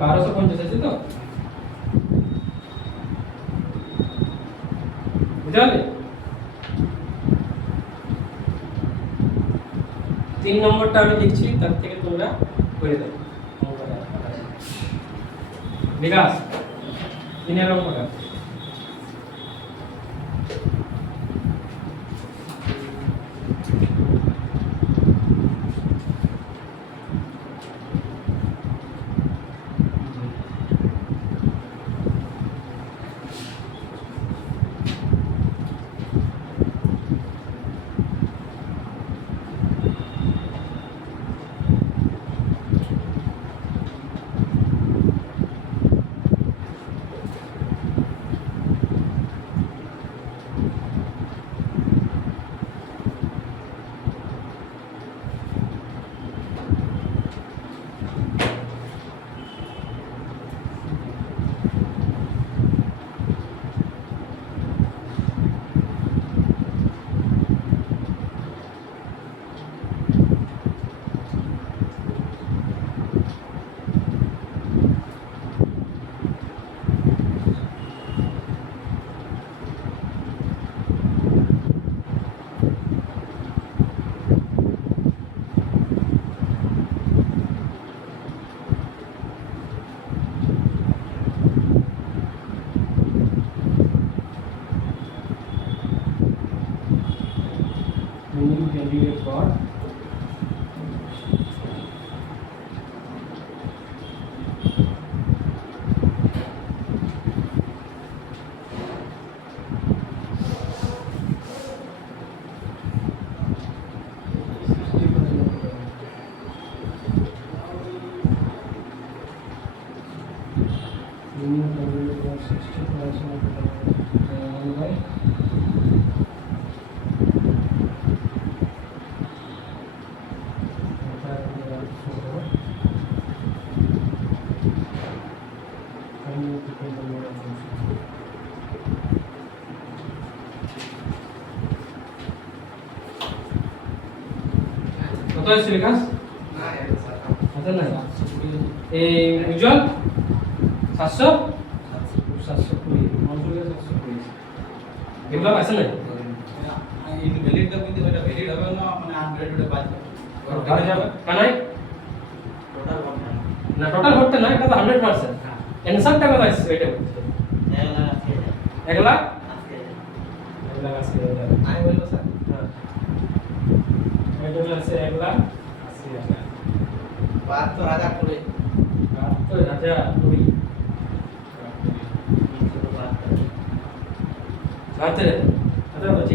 1250 আছে তো বুঝলে 3 নম্বরটা আমি লিখছি তার থেকে তোমরা করে দাও বিকাশ 3 নম্বরটা কত আসছে বিকাশ? আচ্ছা না এই উজ্জ্বল 700 720 720 এগুলো আছে না ইনভ্যালিড টা কিন্তু এটা ভ্যালিড হবে না মানে আনভ্যালিড ওটা বাদ আর যাবে কানাই না টোটাল ভোটটা না এটা তো 100% অ্যানসারটা কত আসছে এটা বলতে 1 লাখ 1 লাখ আছে আমি বলবো স্যার হ্যাঁ এটা আছে 1 লাখ 80,000 72,000 করে 72,000 কুড়ি আচ্ছা আচ্ছা বলছি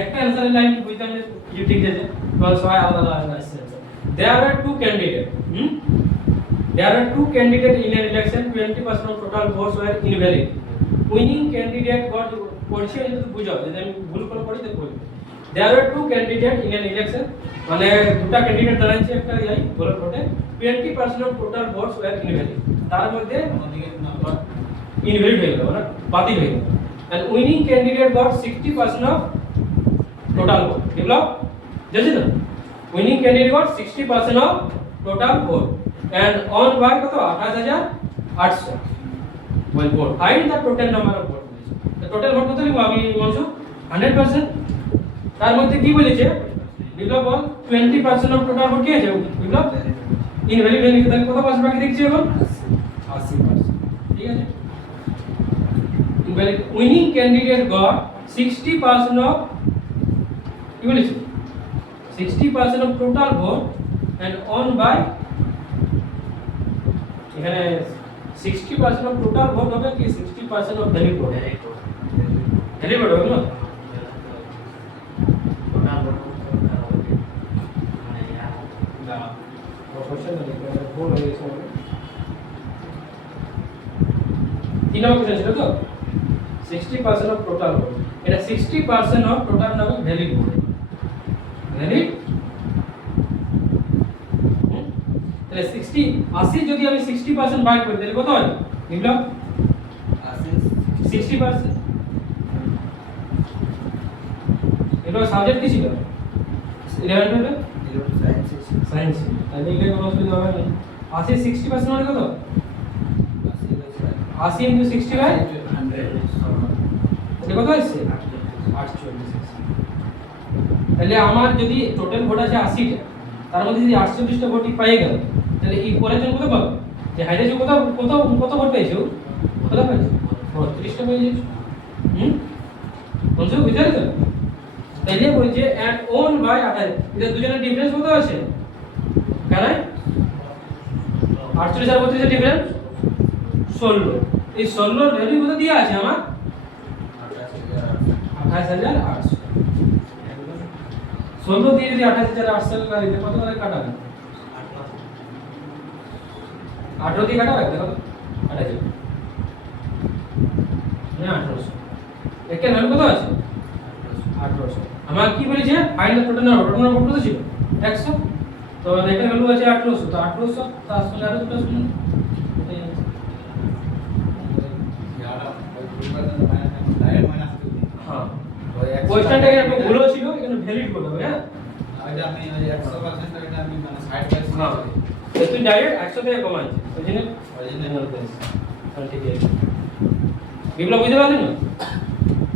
একটা অ্যানসার লাইন বুঝতাম যে কিছু ঠিক আছে তো সবাই আলাদা আলাদা আসছে there are two candidates there are two candidates in an election 20% of total votes were invalid winning candidate got পড়ছি যদি বুঝাও যদি আমি ভুল করে পড়ি তো বলি there are two candidates in an election মানে দুটো ক্যান্ডিডেট দাঁড়াচ্ছে একটা এই ভোটের ভোটে 20% of total votes were invalid তার মধ্যে invalid হয়ে গেল মানে বাতিল হয়ে গেল and winning candidate got 60% of total vote develop জানেন না winning candidate got 60% of total vote and on by কত 28,800 well vote find the total number of votes the total vote কত লিখব আমি বলছো 100% তার মধ্যে কি বলেছে develop ball 20% of total vote কি আছে develop invalid হয়ে গেছে তাহলে কত পার্সেন্ট বাকি দেখছি এখন 80% ঠিক আছে invalid winning candidate got 60% of কি বলেছে 60% of total vote and on by এখানে 60% of total vote হবে কি 60% of valid vote valid vote হবে না তিন নম্বর কোশ্চেন ছিল তো 60% of total vote এটা 60% of total নামে valid vote valid তাহলে 60 80 যদি আমি 60% ভাগ করি তাহলে কত হয় বিপ্লব 60% এটা সাবজেক্ট কি ছিল 11 হবে সায়েন্স তাহলে এখানে কোনো অসুবিধা হবে না 80 60% মানে কত 80 into 60 বাই 100 এটা কত হচ্ছে 48 তাহলে আমার যদি টোটাল ভোট আছে 80টা তার মধ্যে যদি 48টা ভোট পেয়ে গেল তাহলে এই পরের জন কত পাবে যে হাইড্রোজেন কত কত কত ভোট পেয়েছে কত পেয়েছে 32টা পেয়ে গেছে বলছো বুঝতে পারছো তাহলে বলছে এন্ড ওন বাই 28 এটা দুজনের ডিফারেন্স কত আছে কেন 48 আর 32 এর ডিফারেন্স 16 এই 16 এর ভ্যালু কত দেয়া আছে আমার 28800 16 দিয়ে যদি 28800 করে দিতে কত করে কাটাবে 18 দিয়ে কাটাবে দেখো কাটা যাবে না 1800 একের ভ্যালু কত আছে 1800 আমার কি বলেছে ফাইন্ড দ্য টোটাল নাম্বার কত ছিল 100 তো একের ভ্যালু আছে 1800 তো 1800 তার সঙ্গে আরো দুটো শূন্য হ্যাঁ কোশ্চেনটা একটু ভুল ছিল এখানে ভ্যালিড করতে হবে হ্যাঁ এটা আমি 100% এটা আমি মানে 60% হ্যাঁ তো তুই ডাইরেক্ট 100 থেকে কমাচ্ছিস বুঝলি অরিজিনাল বেস হ্যাঁ ঠিক আছে বিপ্লব বুঝতে পারলি না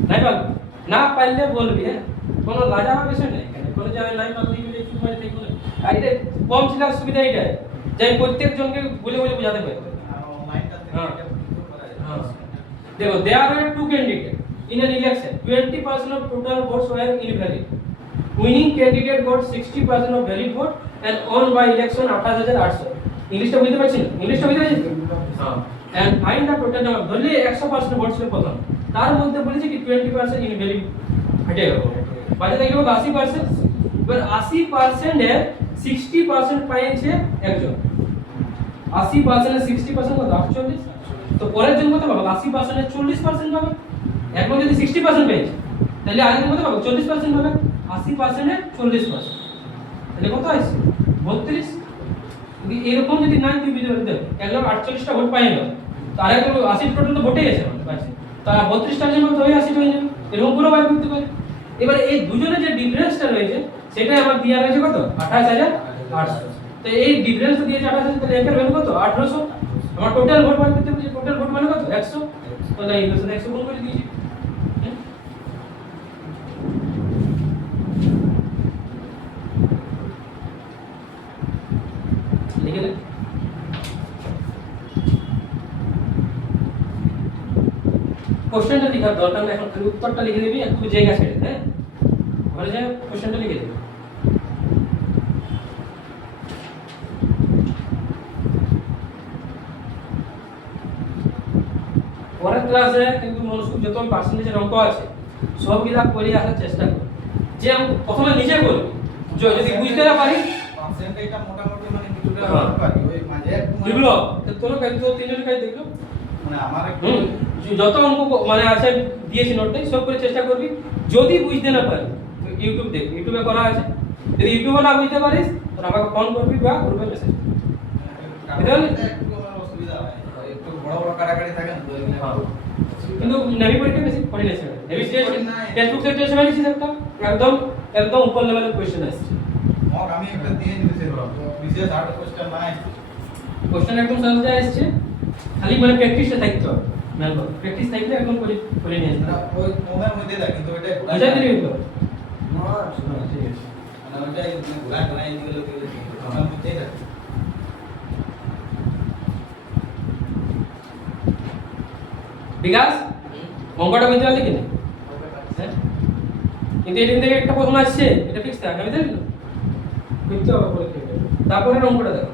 নাই পারলি না পারলে বলবি হ্যাঁ কোনো লাজাবার বিষয় নেই এখানে কোনো জায়গায় নাই পারলি বলে একটু মানে ঠিক না এইটা কম ছিল সুবিধা এইটা যে প্রত্যেক জনকে বলে বলে বোঝাতে পারবে অনলাইনটা থেকে হ্যাঁ। এটা ভিডিও করা যায় হ্যাঁ দেখো there are two candidates in an election 20% of total votes were invalid winning candidate got 60% of valid vote and won by election 28800 ইংলিশটা বুঝতে পারছেন ইংলিশটা বুঝতে পারছেন হ্যাঁ and find the total number ধরলে 100% ভোট ছিল প্রথম তার মধ্যে বলেছে কি 20% invalid হটে গেল বাকি থাকলো 80% এবার 80% এর 60% পাইছে একজন 80% এর 60% কত 48 তো পরের জন কত পাবে 80% এর 40% পাবে এখন যদি 60% পেয়েছে তাহলে আরেকজন কত পাবে 40% পাবে 80% এর 40% তাহলে কত আসছে 32 যদি এরকম যদি নাই তুই বুঝতে পারতে একদম 48টা ভোট পাই গেল তার একদম 80 টোটাল তো ভোটে গেছে বাকি তা 32টার জন্য তো 80 হয়ে যাবে এরকম পুরো বাইর করতে পারে এবার এই দুজনের যে ডিফারেন্সটা রয়েছে সেটাই আমার দেওয়া রয়েছে কত 28,800। তো এই ডিফারেন্স দিয়েছে 28,000, তাহলে একের ভ্যালু কত 1800। আমার টোটাল ভোট বার করতে বলেছে, টোটাল ভোট মানে কত 100। তাহলে এই 100 গুণ করে দিয়েছি। হ্যাঁ? লিখে দে। কোশ্চেনটা লেখার দরকার নেই এখন, খালি উত্তরটা লিখে দিবি একটু জায়গা ছেড়ে। হ্যাঁ, ঘরে যা কোশ্চেনটা লিখে দিবি। পরের ক্লাসে কিন্তু মনোযোগ যত পার্সেন্টেজের অঙ্ক আছে সবগুলা করে আসার চেষ্টা কর। যে প্রথমে নিজে করবি, যদি বুঝতে না পারিস পার্সেন্টেজটা মোটামুটি মানে কিছুটা হ্যাঁ। পারি ওই মাঝে একটু মানে- দেখলো তোর কাজ তো তিনজনের কাজ দেখলো। মানে আমার একটু যত অঙ্ক মানে আছে দিয়েছি নোটটাই সব করে চেষ্টা করবি। যদি বুঝতে না পারিস তো ইউটিউব দেখ, ইউটিউবে করা আছে। যদি ইউটিউবে না বুঝতে পারিস তো আমাকে ফোন করবি বা গ্রুপে মেসেজ করবি। একটু আমার অসুবিধা হয় একটু বড় বড় কাটাকাটি থাকে না তো এগুলো হ্যাঁ। একটু- কিন্তু নেভি পরীক্ষা বেশি পড়ে নিয়েছে। নেভি টেস্ট পড়ি নাই। টেক্সট বুক টেস্ট মানে একটা একদম একদম উপর লেভেলের কোশ্চেন আসছে। মক আমি একটা দিয়ে নিয়েছি বিশেষ হার্ড কোশ্চেন নাই কোশ্চেন একদম সহজ আসছে, খালি মানে প্র্যাকটিসটা থাকতে হবে। মেন প্র্যাকটিস থাকলে একদম করে নিয়ে আসতে হবে। ওই মোমের মধ্যে দেয় কিন্তু ওইটা বুঝাই দিবি তো? ঠিক আছে মানে ওইটাই মানে ঘোরা ঘোরা এদিকে লোকে আমার মধ্যেই থাকে বিকাশ অঙ্কটা বুঝতে পারলি কিনা? হ্যাঁ? কিন্তু এখান থেকে একটা প্রশ্ন আসছে, এটা ফিক্স থাক, আমি জানি না বুঝতে হবে পরীক্ষা। তারপরে অঙ্কটা দেখো।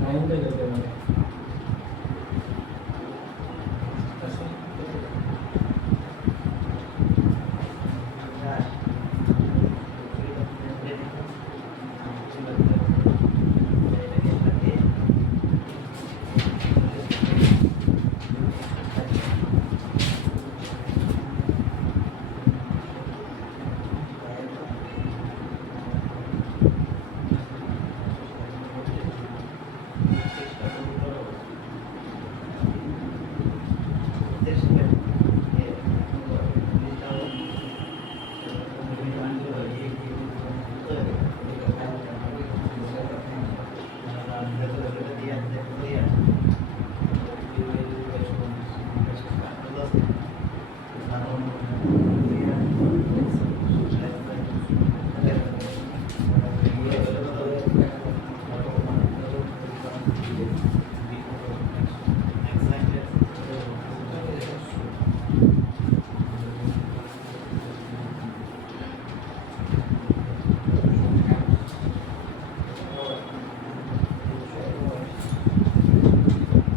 নাইনটা যেতে হবে।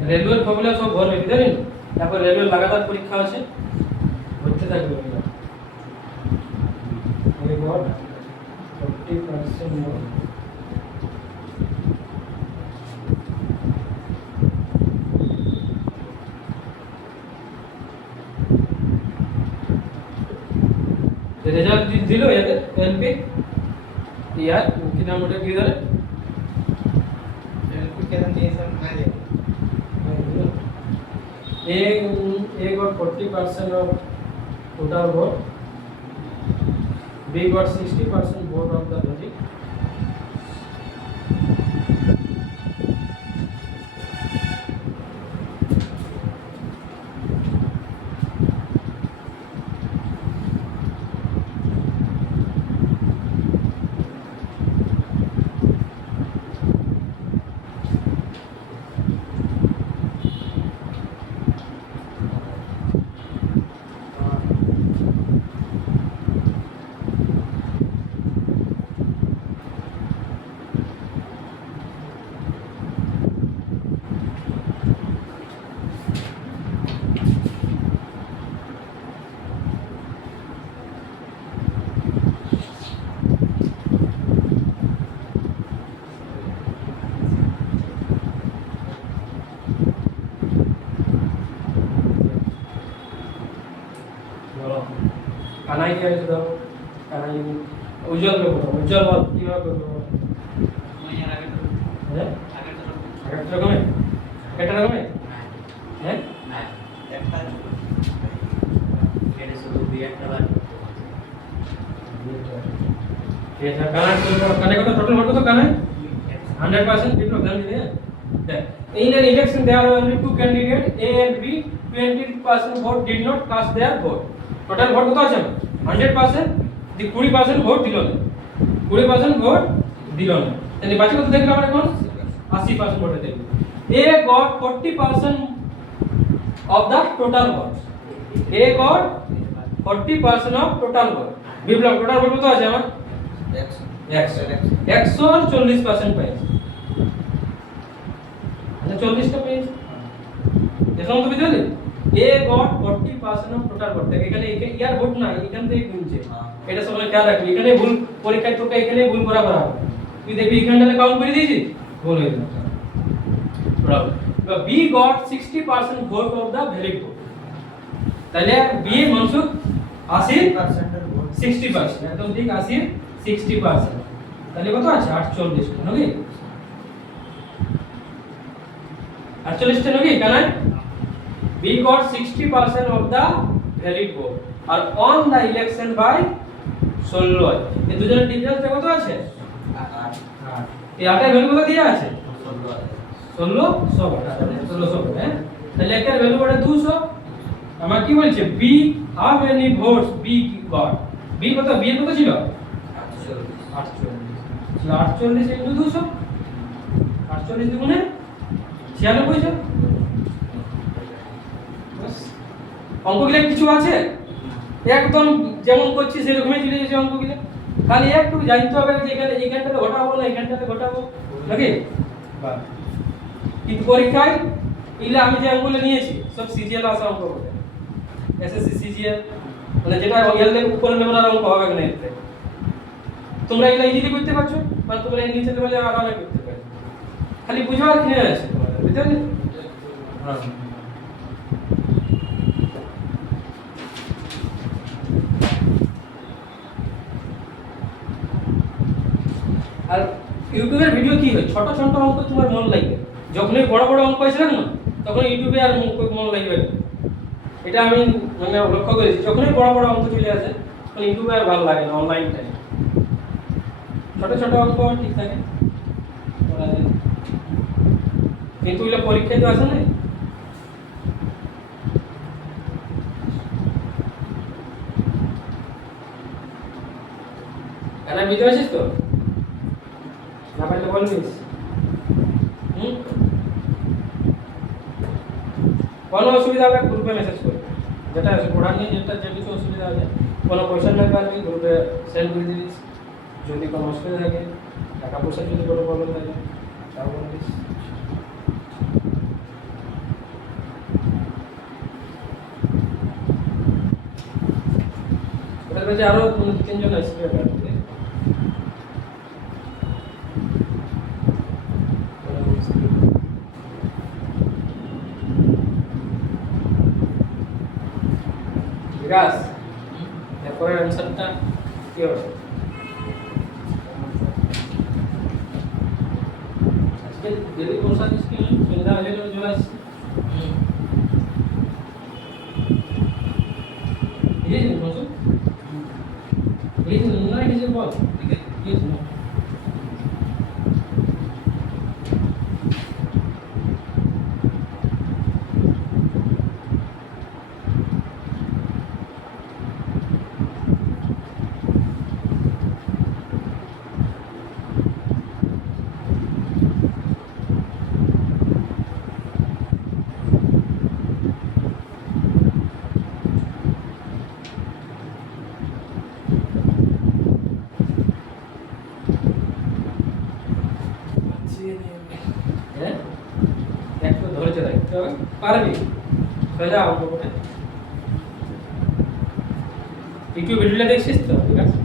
রেলওয়ের ফর্মুলা সব ভরবে, জানেন? তারপর রেলওয়ে লাগাতার পরীক্ষা আছে, ভরতে থাকবে ওগুলো। এই বল 40% মোর। রেজাল্ট দিল এদের এলপি ইয়ার কি নাম ওটা কি ধরে A got 40% of total vote, B got 60% vote of the logic, Kanai কি আছে দাও, কানাই উজ্জ্বল করবো, উজ্জ্বল বল কিভাবে করবো? হ্যাঁ একটা রকমের, একটা রকমের, হ্যাঁ ঠিক আছে। কানায় করবো, কানে কত টোটাল ভোট কত কানে? 100% বিপ্লব ধ্যান দিতে। দেখ, in an election there are only two candidates A and B. 20% vote did not cast their vote. Total vote কত আছে? 100%, দি 20% ভোট দিল না, 20% ভোট দিল না, তাহলে বাকি কত দেখলাম আমরা এখন? 80% ভোট দেখলাম। A got 40% of the total vote. A got 40% of total vote. Biplab total vote কত আছে আমার? 140% পেয়েছে। আচ্ছা 40টা পেয়েছে, এরকম তো বুঝলি? A got 40% of total vote। দেখ এখানে ইয়ার ভোট না, এখান থেকে গুনছে। এটা সবাই খেয়াল রাখবি, এখানে ভুল পরীক্ষায় তোকে এখানে ভুল করা হবে। তুই দেখবি এখানটাতে কাউন্ট করে দিয়েছিস, ভুল হয়ে যাবে। বরাবর। এবার B got 60% vote of the valid vote। তাহলে B মনসুখ 80% এর ভোট 60%, একদম ঠিক 80 60%। তাহলে কত আছে? 48 নাকি? 48 নাকি Kanai? B got 60% of the valid vote R on the election by 16। এই দুজনের ডিফারেন্স কত আছে? 8। এই 8 এর ভ্যালু কত দেয়া আছে? 1600 হ্যাঁ। তাহলে একের ভ্যালু বড় 200। আমার কি বলছে? B how many votes B got? B কত? B এর কত ছিল? 48। 48 ইনটু 200, 48 দুগুণে 96। বাস, অঙ্কগুলো কিছু আছে একদম যেমন করছি সেরকমই চলে যাচ্ছে অঙ্কগুলো। খালি একটু জানতে হবে যে এখানে এইখানটাতে ঘটাবো না এইখানটাতে ঘটাবো নাকি? বাহ। কিন্তু পরীক্ষায় এগুলো আমি যে অঙ্কগুলো নিয়েছি সব সিজিএল আসা অঙ্ক বলে, এসএসসি সিজিএল, মানে যেটা এর উপরে লেভেলের অঙ্ক হবে না এতে। তোমরা এগুলো ইজিলি করতে পারছো, মানে তোমরা এর নিচে লেভেলে আরামে করতে পারছো, খালি বুঝার কি আছে তোমাদের, বুঝতে পারলে? হ্যাঁ। আর ইউটিউবের ভিডিও কি হয়? ছোট ছোট অঙ্ক তোমার মন লাগবে, যখনই বড় বড় অঙ্ক আসে না তখন ইউটিউবে আর মন লাগবে না। এটা আমি মানে লক্ষ্য করেছি, যখনই বড় বড় অঙ্ক চলে আসে তখন ইউটিউবে আর ভালো লাগে না, অনলাইন টাইম ছোট ছোট অঙ্ক ঠিক থাকে কিন্তু এগুলো পরীক্ষায় তো আসে না। কেন বুঝতে পারছিস তো? না পারলে বলবিস। কোনো অসুবিধা হবে গ্রুপে মেসেজ করবে, যেটা পড়ার নিয়ে যেটা যে কিছু অসুবিধা হবে, কোনো কোয়েশ্চেন লাগবে আর গ্রুপে সেন্ড করে দিস। যদি কোনো অসুবিধা থাকে, টাকা পয়সা যদি কোনো প্রবলেম থাকে তাও বলবিস। ওটার কাছে আরো 2-3 জন আসবে। বিকাশ, এরপরের অ্যান্সারটা কি হবে? আজকে যদি কোর্সা দিচ্ছি সুবিধা হলে চলে আসছি। এই যে কোর্স এই যে না কিছু বল, ঠিক আছে কি আছে না? হ্যাঁ একটু ধৈর্য রাখতে হবে, পারবি সোজা অঙ্ক করে। ইউটিউব ভিডিওটা দেখছিস তো? ঠিক আছে,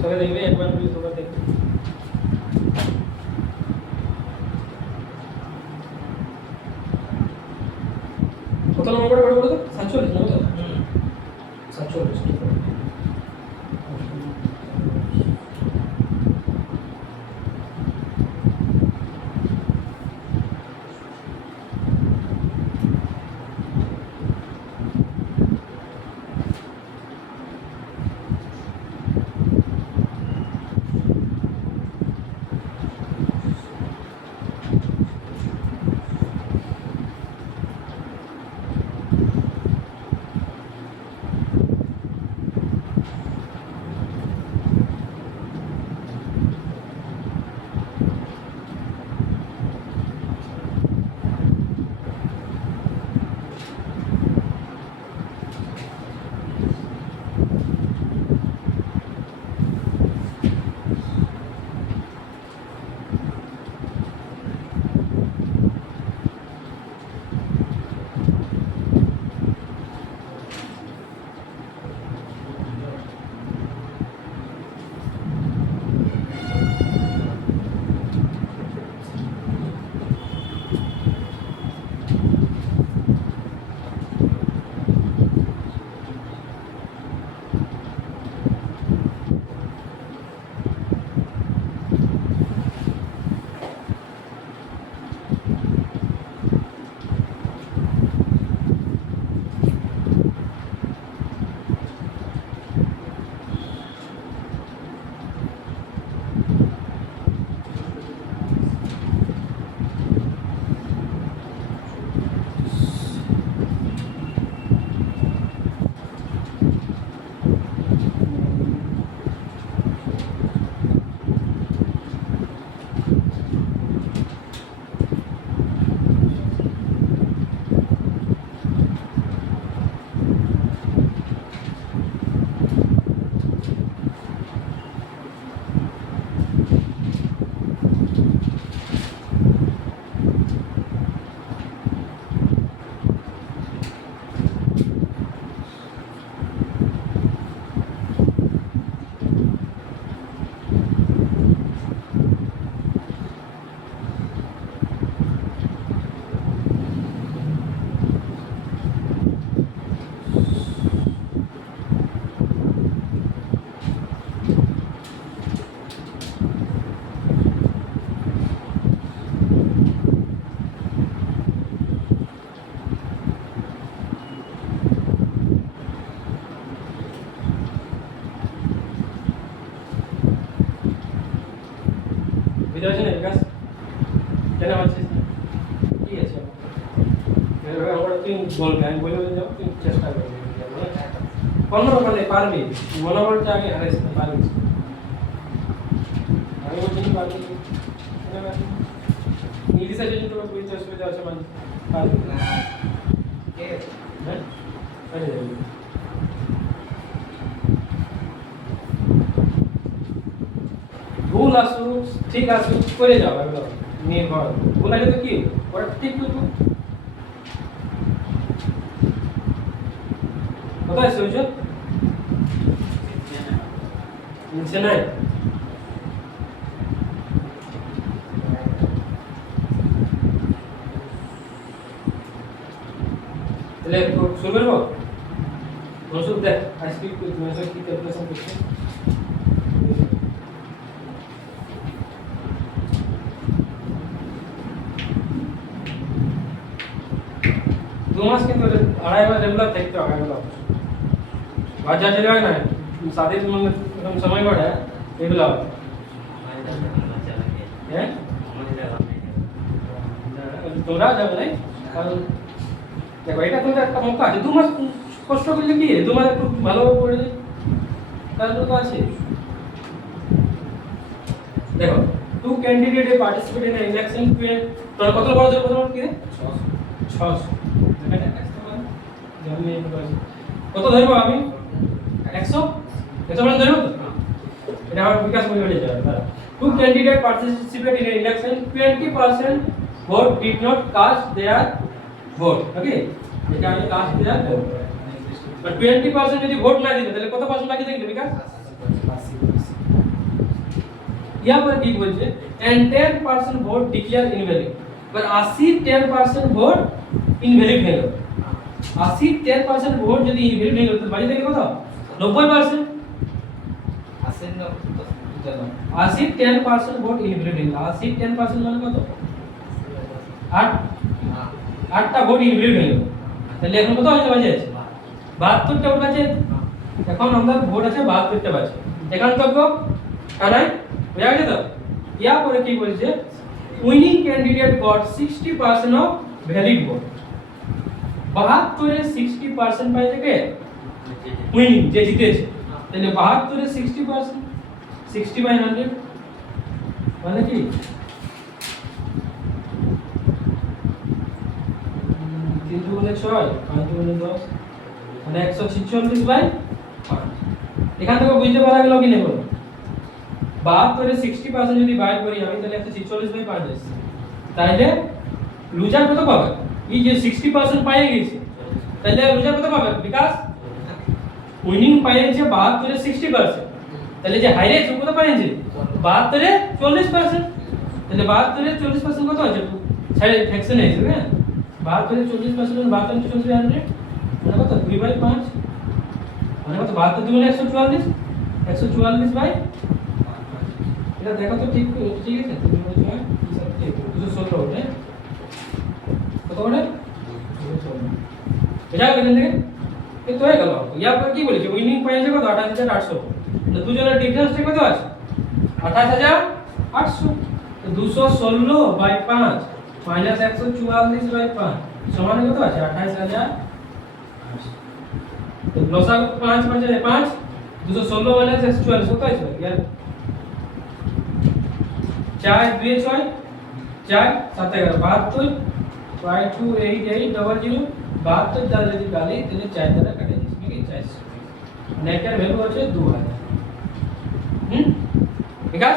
সবাই দেখবে, একবার সবাই দেখবে। কত নম্বর করে বলো তো? 47 না? 47। বুঝতে পারছেন বিকাশ কেন পারছিস না ঠিক আছে এবার আমরা তুই বলবি আমি বলে বলে যাবো তুই চেষ্টা করবি কোনো মানে পারবি মনোবলটা আগে হারাইস না পারবি আমি বলছি পারবি ইংলিশে যদি তোকে বুঝতে অসুবিধা আছে মানে পারবি না কে হ্যাঁ পারে যাবি ভুল আসুক ঠিক আসুক করে যাও একদম নির্ভর ভুল আছে তো কি ওরা ঠিক করবো কোথায় সূর্য নিচে নাই তাহলে শুরু করবো মনসুখ দেখ আজকে তুমি কি ক্যালকুলেশন করছো দু মাস কিন্তু আড়াই মাস রেগুলার থাকতে হবে এগুলো বাজার চলে না शादी में एकदम समय बढ़ा है এগুলো হ্যাঁ তোমরা যাবে না কারণ দেখো এটা তো একটা মৌকা আছে 2 মাস কষ্ট করলে কি 2 মাস একটু ভালো করে তাহলে তো আছে দেখো two candidate participate in election पे তোর কত বড় জোর কত কি 600 এটা একটা জানি কত ধরবো আমি 100 এটা মানে ধরবো তো এটা আমার বিকাশ মনে হয়ে যাবে two candidate participate in election 20% vote did not cast their vote okay এটা আমি কাস্ট দেয়ার vote বাট 20% যদি ভোট না দিলে তাহলে কত পার্সেন্ট বাকি থাকবে বিকাশ यहाँ पर ठीक बोलছে and 10% vote declare invalid पर 10% vote invalid হয়ে গেল 10% vote যদি invalid হয়ে গেল তো বাকি থাকে কত 90% আসেন না জানো 10% vote invalid হয়ে গেল 10% মানে কত 8টা ভোট invalid হয়ে গেল তাহলে এখন কত হয়েছে বাজে আছে 72টা ভোট আছে এখন আমাদের ভোট আছে 72টা বাজে এখান তক কারাই বুঝা গেছে তো ইয়া পরে কি বলছে winning candidate goat 60% of valid vote 72 এ 60% পাইছে কে উইনিং যে জিতেছে তাহলে 72 এ 60% 60 বাই 100 মানে কি 3 গুণে 6 5 গুণে 10 মানে 146 বাই 5 এখান থেকে বুঝতে পারা গেল কি নেব 72 এর 60% যদি বাই করি আমি তাহলে 146 বাই 5 আসছে তাইলে লুজার কত পাবে এই যে 60% পাই গেছে তাহলে লুজার কত পাবে বিকাশ উইনিং পাইছে 72 এর 60% তাহলে যে হাইরেস্ট কত পাইছে 72 এর 40% তাহলে 72 এর 40% কত আছে সাইড ফ্র্যাকশন আছে না 72 এর 40% 72 40 100 মানে কত 2 বাই 5 মানে কত 72 দুগুণে 144 144 বাই এটা দেখো তো ঠিক ঠিক আছে তুমি বলছো সব ঠিক 216 ওঠে কত ওঠে 216 এটা কেন থেকে এই তো হয়ে গেল ইয়ার পর কি বলেছে উইনিং পাইছে কত 28800 তো দুজনের ডিফারেন্সটা কত আছে 28800 তো 216 বাই 5 মাইনাস 144 বাই 5 সমান কত আছে 28000 তো লসাগু 5 5 5 216 মাইনাস 144 কত আছে यार 4 2 6 4 7 11 72 528800 72 দ্বারা যদি গালি তাহলে 4 দ্বারা কাটে যাচ্ছে ঠিক আছে 400 নেটের ভ্যালু আছে 2000 বিকাশ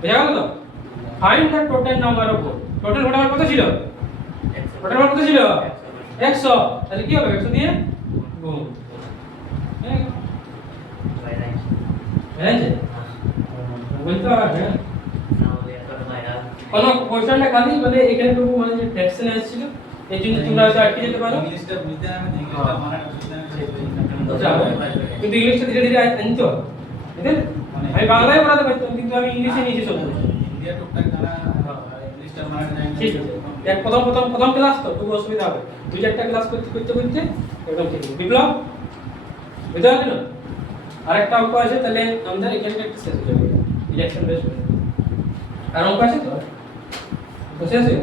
বুঝা গেল তো find the total number of vote total vote আমার কত ছিল টোটাল ভোট কত ছিল 100 তাহলে কি হবে 100 দিয়ে গুণ হ্যাঁ হয়েছে বলতে হবে কোন কোশ্চেনটা খালি মানে এখানে টুকু মানে যে ফ্র্যাকশন আসছিল এই জন্য তোমরা হয়তো আটকে যেতে পারো ইংলিশটা বুঝতে না ইংলিশটা মানাটা বুঝতে আচ্ছা কিন্তু ইংলিশটা ধীরে ধীরে আনতে হবে বুঝলেন আমি বাংলায় পড়াতে পারতাম কিন্তু আমি ইংলিশে নিয়েছি সব ইন্ডিয়া টুকটাক জানা ইংলিশটা মানাটা জানি ঠিক আছে এক প্রথম ক্লাস তো খুব অসুবিধা হবে দুই চারটা ক্লাস করতে করতে একদম ঠিক আছে বিপ্লব বুঝতে পারলি না আরেকটা অঙ্ক আছে তাহলে আমাদের এখানে একটা শেষ হয়ে যাবে ইলেকশন বেস আর অঙ্ক আছে তো বসে আছে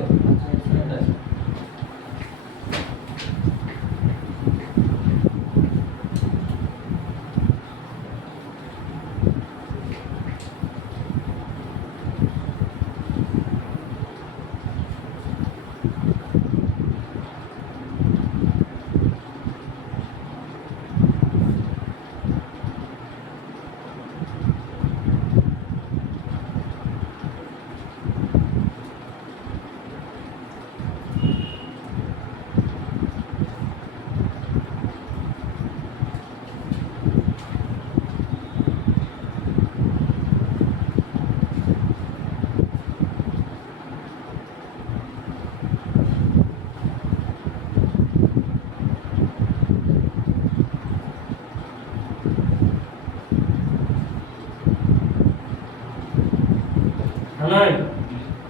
নাই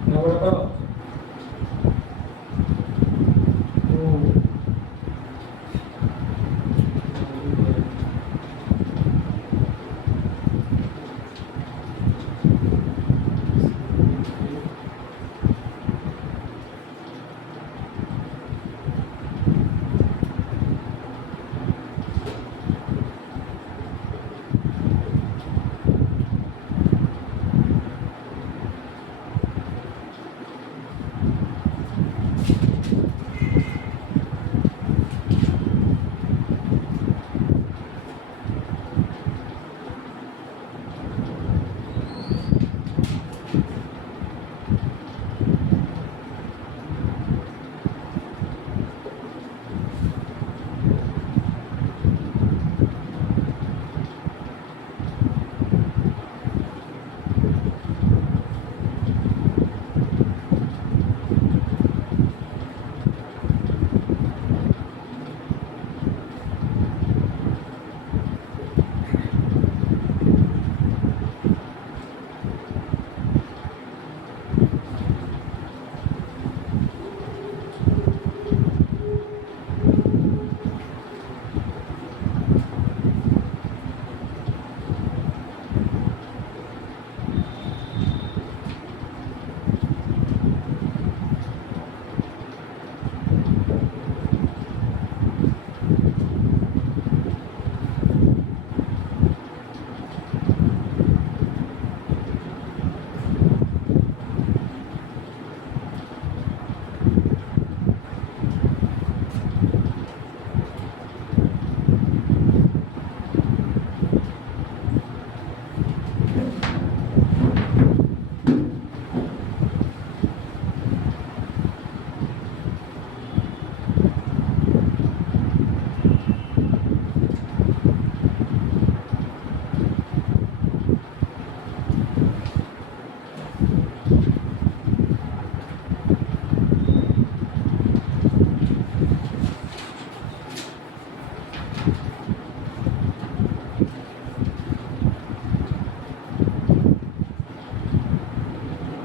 নম্বর কত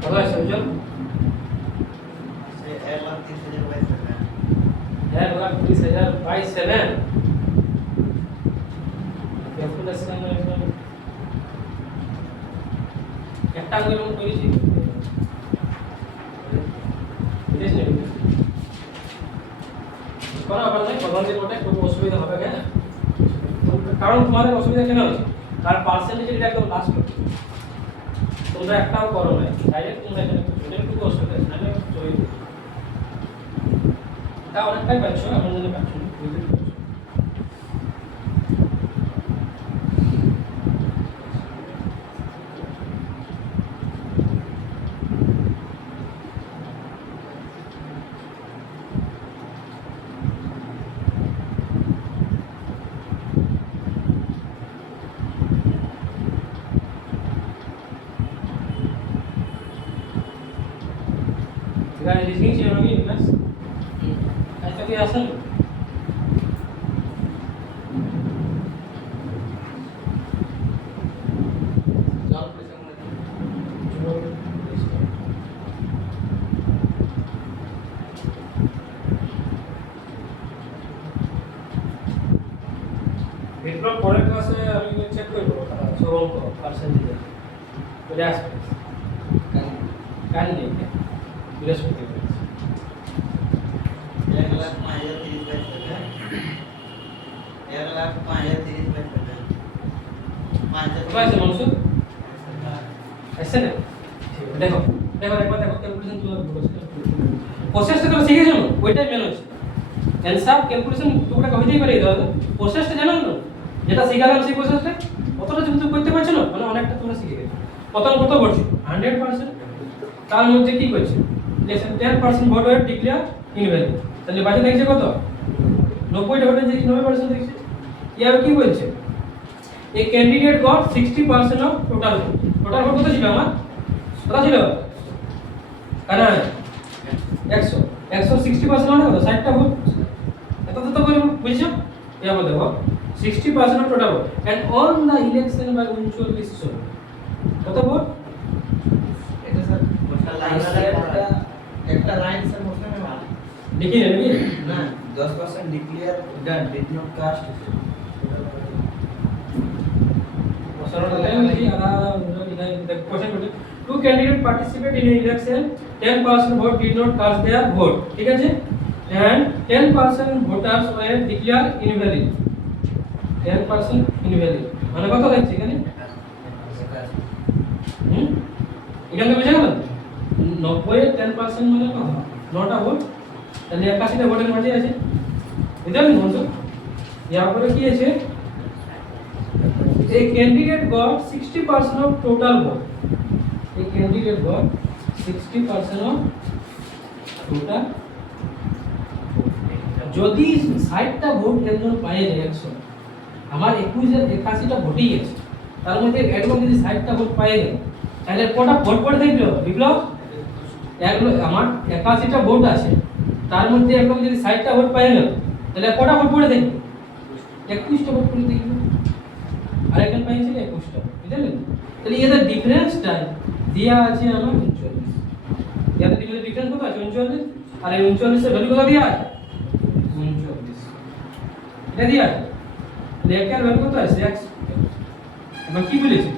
কত আছে বুঝল সে 1,30,000 1,30,022 है ना ক্যালকুলেশন একটা আঙ্গুল আমি করেছি বুঝেছ না কোনো ব্যাপার নয় প্রথম দিন ওটা কোনো অসুবিধা হবে না কারণ তোমাদের অসুবিধা কেন হচ্ছে তার পার্সেন্টেজ এটা একদম লাস্ট করতে তোমরা একটাও করো না ডাইরেক্ট তোমরা এখানে এটা একটু অসুবিধা আছে নাহলে চলে যাবে তা অনেকটাই পাচ্ছ আমার জন্য পাচ্ছ Guys, listening to your again, yes? Acha ke asan? জল প্রেসার এরপর পরের ক্লাসে আমি চেক করব সব অঙ্ক পার্সেন্টেজ এটা আসবে কাল নেই বৃহস্পতিবার 1,05,30,000 কত আছে মানুষ আসছে না ঠিক আছে দেখো দেখো একবার দেখো ক্যালকুলেশন তুলে প্রসেসটা তো শিখে যাও ওইটাই মেন হচ্ছে অ্যানসার ক্যালকুলেশন তোমরা হইতেই পারে দাদা প্রসেসটা জানো না যেটা শিখালাম সেই প্রসেসটা অতটা যদি তুমি করতে পারছো না মানে অনেকটা তোমরা শিখে গেছো প্রথম কত করছো 100% তার মধ্যে কি করছে লেসন 10% ভোট হয়ে ডিক্লেয়ার ইনভ্যালিড তাহলে বাজে দেখছে কত 90টা ভোটে দেখছি 90% দেখছে ইয়ার কি বলছে a candidate got 60% of total vote কত ছিল আমার কত ছিল কানা 100 160% মানে কত 60টা ভোট এত তো করে বুঝছো এবার দেখো 60% of total vote and on the election by mutual decision কত ভোট এটা স্যার একটা লাইন স্যার মোশন में मार দেখি নেবি ना 10% declare done did not cast Two candidates participate in an election. 10% vote did not cast their vote. ঠিক আছে? And 10% voters were declared invalid. 10% invalid. মানে কত লাগছে এখানে? এখানে বুঝে গেল? 90 এর 10% মানে কত? 9টা ভোট। তাহলে 81টা ভোটের মাঝে আছে। বুঝলেন বন্ধু? यहाँ पर কি আছে? A candidate got 60% of total vote. A candidate got 60% of total. যদি 60টা ভোট একজন পায় যায় 100 আমার 21 এর 81টা ভোটই আছে তার মধ্যে একদম যদি 60টা ভোট পায় যায় তাহলে কটা ভোট পড়ে থাকলো বিপ্লব একলো আমার 81টা ভোট আছে তার মধ্যে একদম যদি 60টা ভোট পায় গেল তাহলে কটা ভোট পড়ে থাকবে 21টা ভোট পড়ে থাকবে আর এখানে পাইছিল 21টা বুঝলেন তাহলে এদের ডিফারেন্সটা দেয়া আছে আমার 39 এদের ডিফারেন্স কত আছে 39 আর এই 39 এর ভ্যালু কত দেয়া আছে 39 এটা দেয়া আছে লেখার ভ্যালু কত আছে 100 এখন কি বলেছে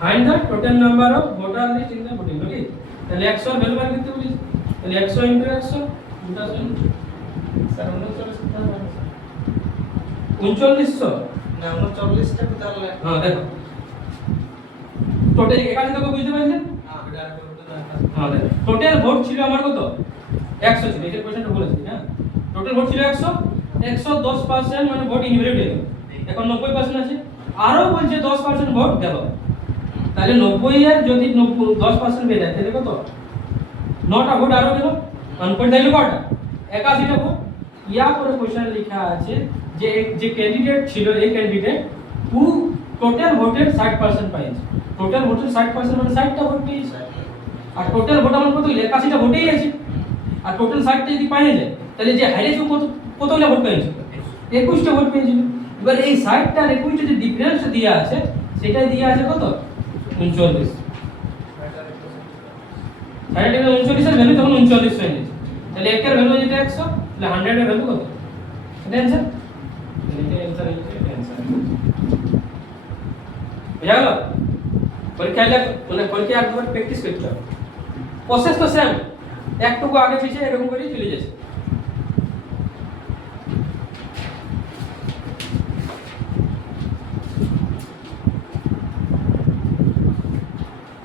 find the total number of voter list in the voting okay তাহলে 100 এর ভ্যালু বার করতে বলেছে তাহলে 100 * 100 স্যার 3900 না 39টা তাহলে হ্যাঁ দেখো টোটাল এখানে দেখো বুঝতে পারলে হ্যাঁ দেখো টোটাল ভোট ছিল আমার কত 100 ছিল এই কোশ্চেনটা বলেছি হ্যাঁ টোটাল ভোট ছিল 100 110% মানে ভোট ইনভ্যালিড হয়ে গেল এখন 90% আছে আরো বলছে 10% ভোট গেল তাহলে 90 এর যদি 10% বেড়ে যায় তাহলে কত 9টা ভোট আরো গেল কনফার্ট থাকলো কয়টা 81টা ভোট ইয়া করে কোশ্চেন লেখা আছে যে ক্যান্ডিডেট ছিল এই ক্যান্ডিডেট হু টোটাল ভোটের 60% পাইছে টোটাল ভোটের 60% মানে 60টা ভোট পেয়েছে আর টোটাল ভোট আমার কত 81টা ভোটেই আছে আর টোটাল 60টা যদি পাই যায় তাহলে যে হাইয়েস্ট কতগুলো ভোট পেয়েছে 21টা ভোট পেয়েছে এবার এই 60টা আর 21টা যে ডিফারেন্স দেয়া আছে সেটাই দেয়া আছে কত 39 60 এর 39 এর ভ্যালু তখন 39 হয়ে গেছে তাহলে একের ভ্যালু যেটা 100 তাহলে 100 এর ভ্যালু কত এটা आंसर এটা आंसर বুঝা গেল পরীক্ষা মানে পরীক্ষা একবার প্র্যাকটিস করতে হবে প্রসেস তো সেম একটুকু আগে পিছে এরকম করেই চলে যাচ্ছে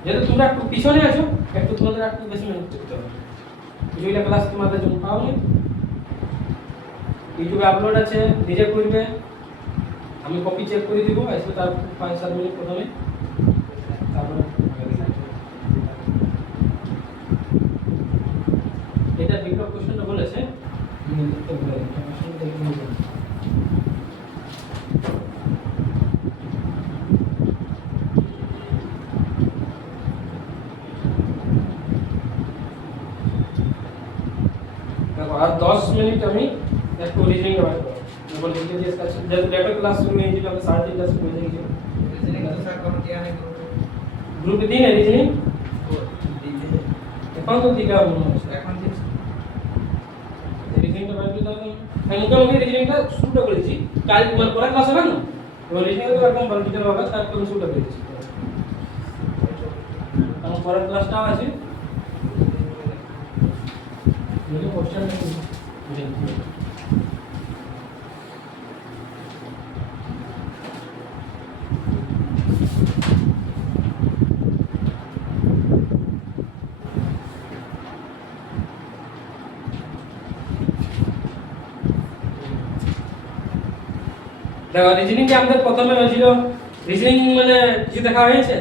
যেহেতু তোমরা একটু পিছনে আছো একটু তোমাদের একটু বেশি মেহনত করতে হবে যেগুলো ক্লাস তোমাদের জন্য পাওনি ইউটিউবে আপলোড আছে নিজে করবে আমি কপি চেক করে দিব এসে তার 5-7 মিনিট প্রথমে তারপরে এটা বিকল্প কোশ্চেনটা বলেছে লিখতে বলে কোশ্চেন দেখে নিব দেখো আর 10 মিনিট আমি একটু রিজনিং করা করব লিখে দিয়ে কাছে যেহেতু লেটার ক্লাস শুরু হয়ে যাবে আমরা 3:30 ক্লাস হয়ে যাবে রিজনিং তো স্যার কোন কি আনে গ্রুপ 3 এ রিজনিং দিতে এখন তো দিগা মনে হচ্ছে এখন ঠিক রিজনিংটা বাইরে দাও আমি মোটামুটি রিজনিংটা শুরুটা করে দিয়েছি কাল তোমার পরের ক্লাস হবে না এবার রিজনিং তো একদম ভালো টিচার হবে তারপর শুরুটা করে দিয়েছি এবং পরের ক্লাসটাও আছে নিজে কোশ্চেন বুঝে নিতে হবে। দেখো রিজনিং যে আমাদের প্রথমে হয়েছিল রিজনিং মানে কিছু দেখা হয়েছে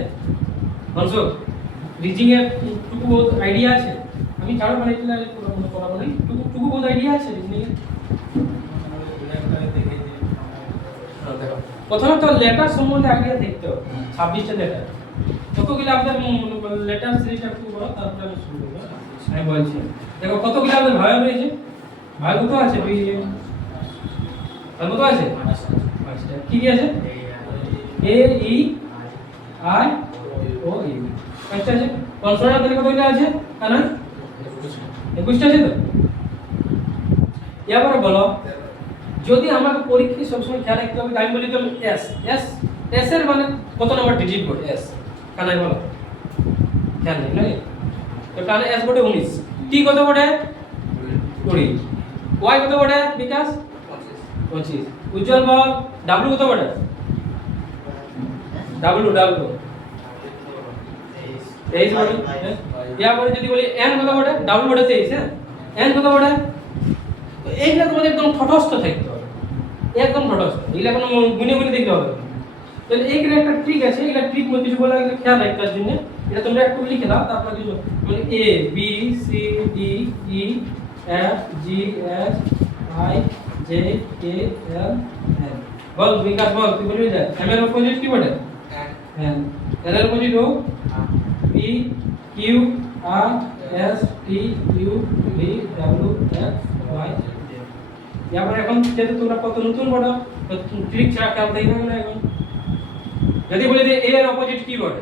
অংশ রিজনিং এর টুকু বহুত আইডিয়া আছে আমি ছাড়ো মানে এটা পড়াবো না টুকু বহুত আইডিয়া আছে রিজনিং এর দেখো প্রথমে তো লেটার সম্বন্ধে আইডিয়া দেখতে হবে 26টা লেটার কতগুলো আপনাদের লেটার সিরিজটা একটু বলো তারপরে আমি শুরু করব আমি বলছি দেখো কতগুলো আমাদের ভাগ হয়েছে ভাগ কত আছে ভাগ কত আছে পাঁচটা কি কি আছে এ ই আই ও ই পাঁচটা আছে কনসোনেন্ট তাহলে কতগুলো আছে কানা 21টা আছে তো এবারে বলো যদি আমাকে পরীক্ষায় সবসময় খেয়াল রাখতে হবে আমি বলি তো এস এস এস এর মানে কত নম্বর ডিজিট বোর্ড এস কানাই বলো খেয়াল নেই নাকি তো কানে এস বোর্ডে 19 টি কত বোর্ডে 20 ওয়াই কত বোর্ডে বিকাশ 25 উজ্জ্বল বল ডাব্লিউ কত বোর্ডে ডাব্লিউ 23 বোর্ডে ইয়া পরে যদি বলি এন কত বোর্ডে ডাব্লিউ বোর্ডে 23 হ্যাঁ এন কত বোর্ডে তো এইগুলা তোমাদের একদম ঠটস্থ থাকতে হবে একদম ঠটস্থ এগুলা কোনো গুনে গুনে দেখতে হবে তো এইখানে একটা ট্রিক আছে এগুলা ট্রিক মধ্যে কিছু বলা গেলে খেয়াল রাখতে জন্য এটা তোমরা একটু লিখে দাও তারপর কিছু মানে A B C D E F G H I J K L M বল বিকাশ বল তুই বলবি যা এম এর অপোজিট কি বলে এন এল এর opposite O P Q R S T U V W X Y এবার এখন যেহেতু তোমরা কত নতুন বড় ট্রিক ছাড়া খেয়াল দেখবে না এখন যদি বলি যে এ এর অপোজিট কি বলে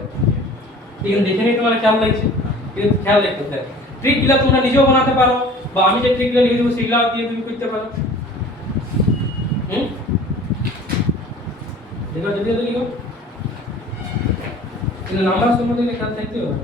এখন দেখে নিই তোমার খেয়াল লাগছে কিন্তু খেয়াল রাখতে হবে ট্রিকগুলো তোমরা নিজেও বানাতে পারো বা আমি যে ট্রিকগুলো লিখে দেবো সেগুলো দিয়ে তুমি করতে পারো দেখো যদি লিখো কিন্তু নাম্বার সম্বন্ধে খেয়াল থাকতে হবে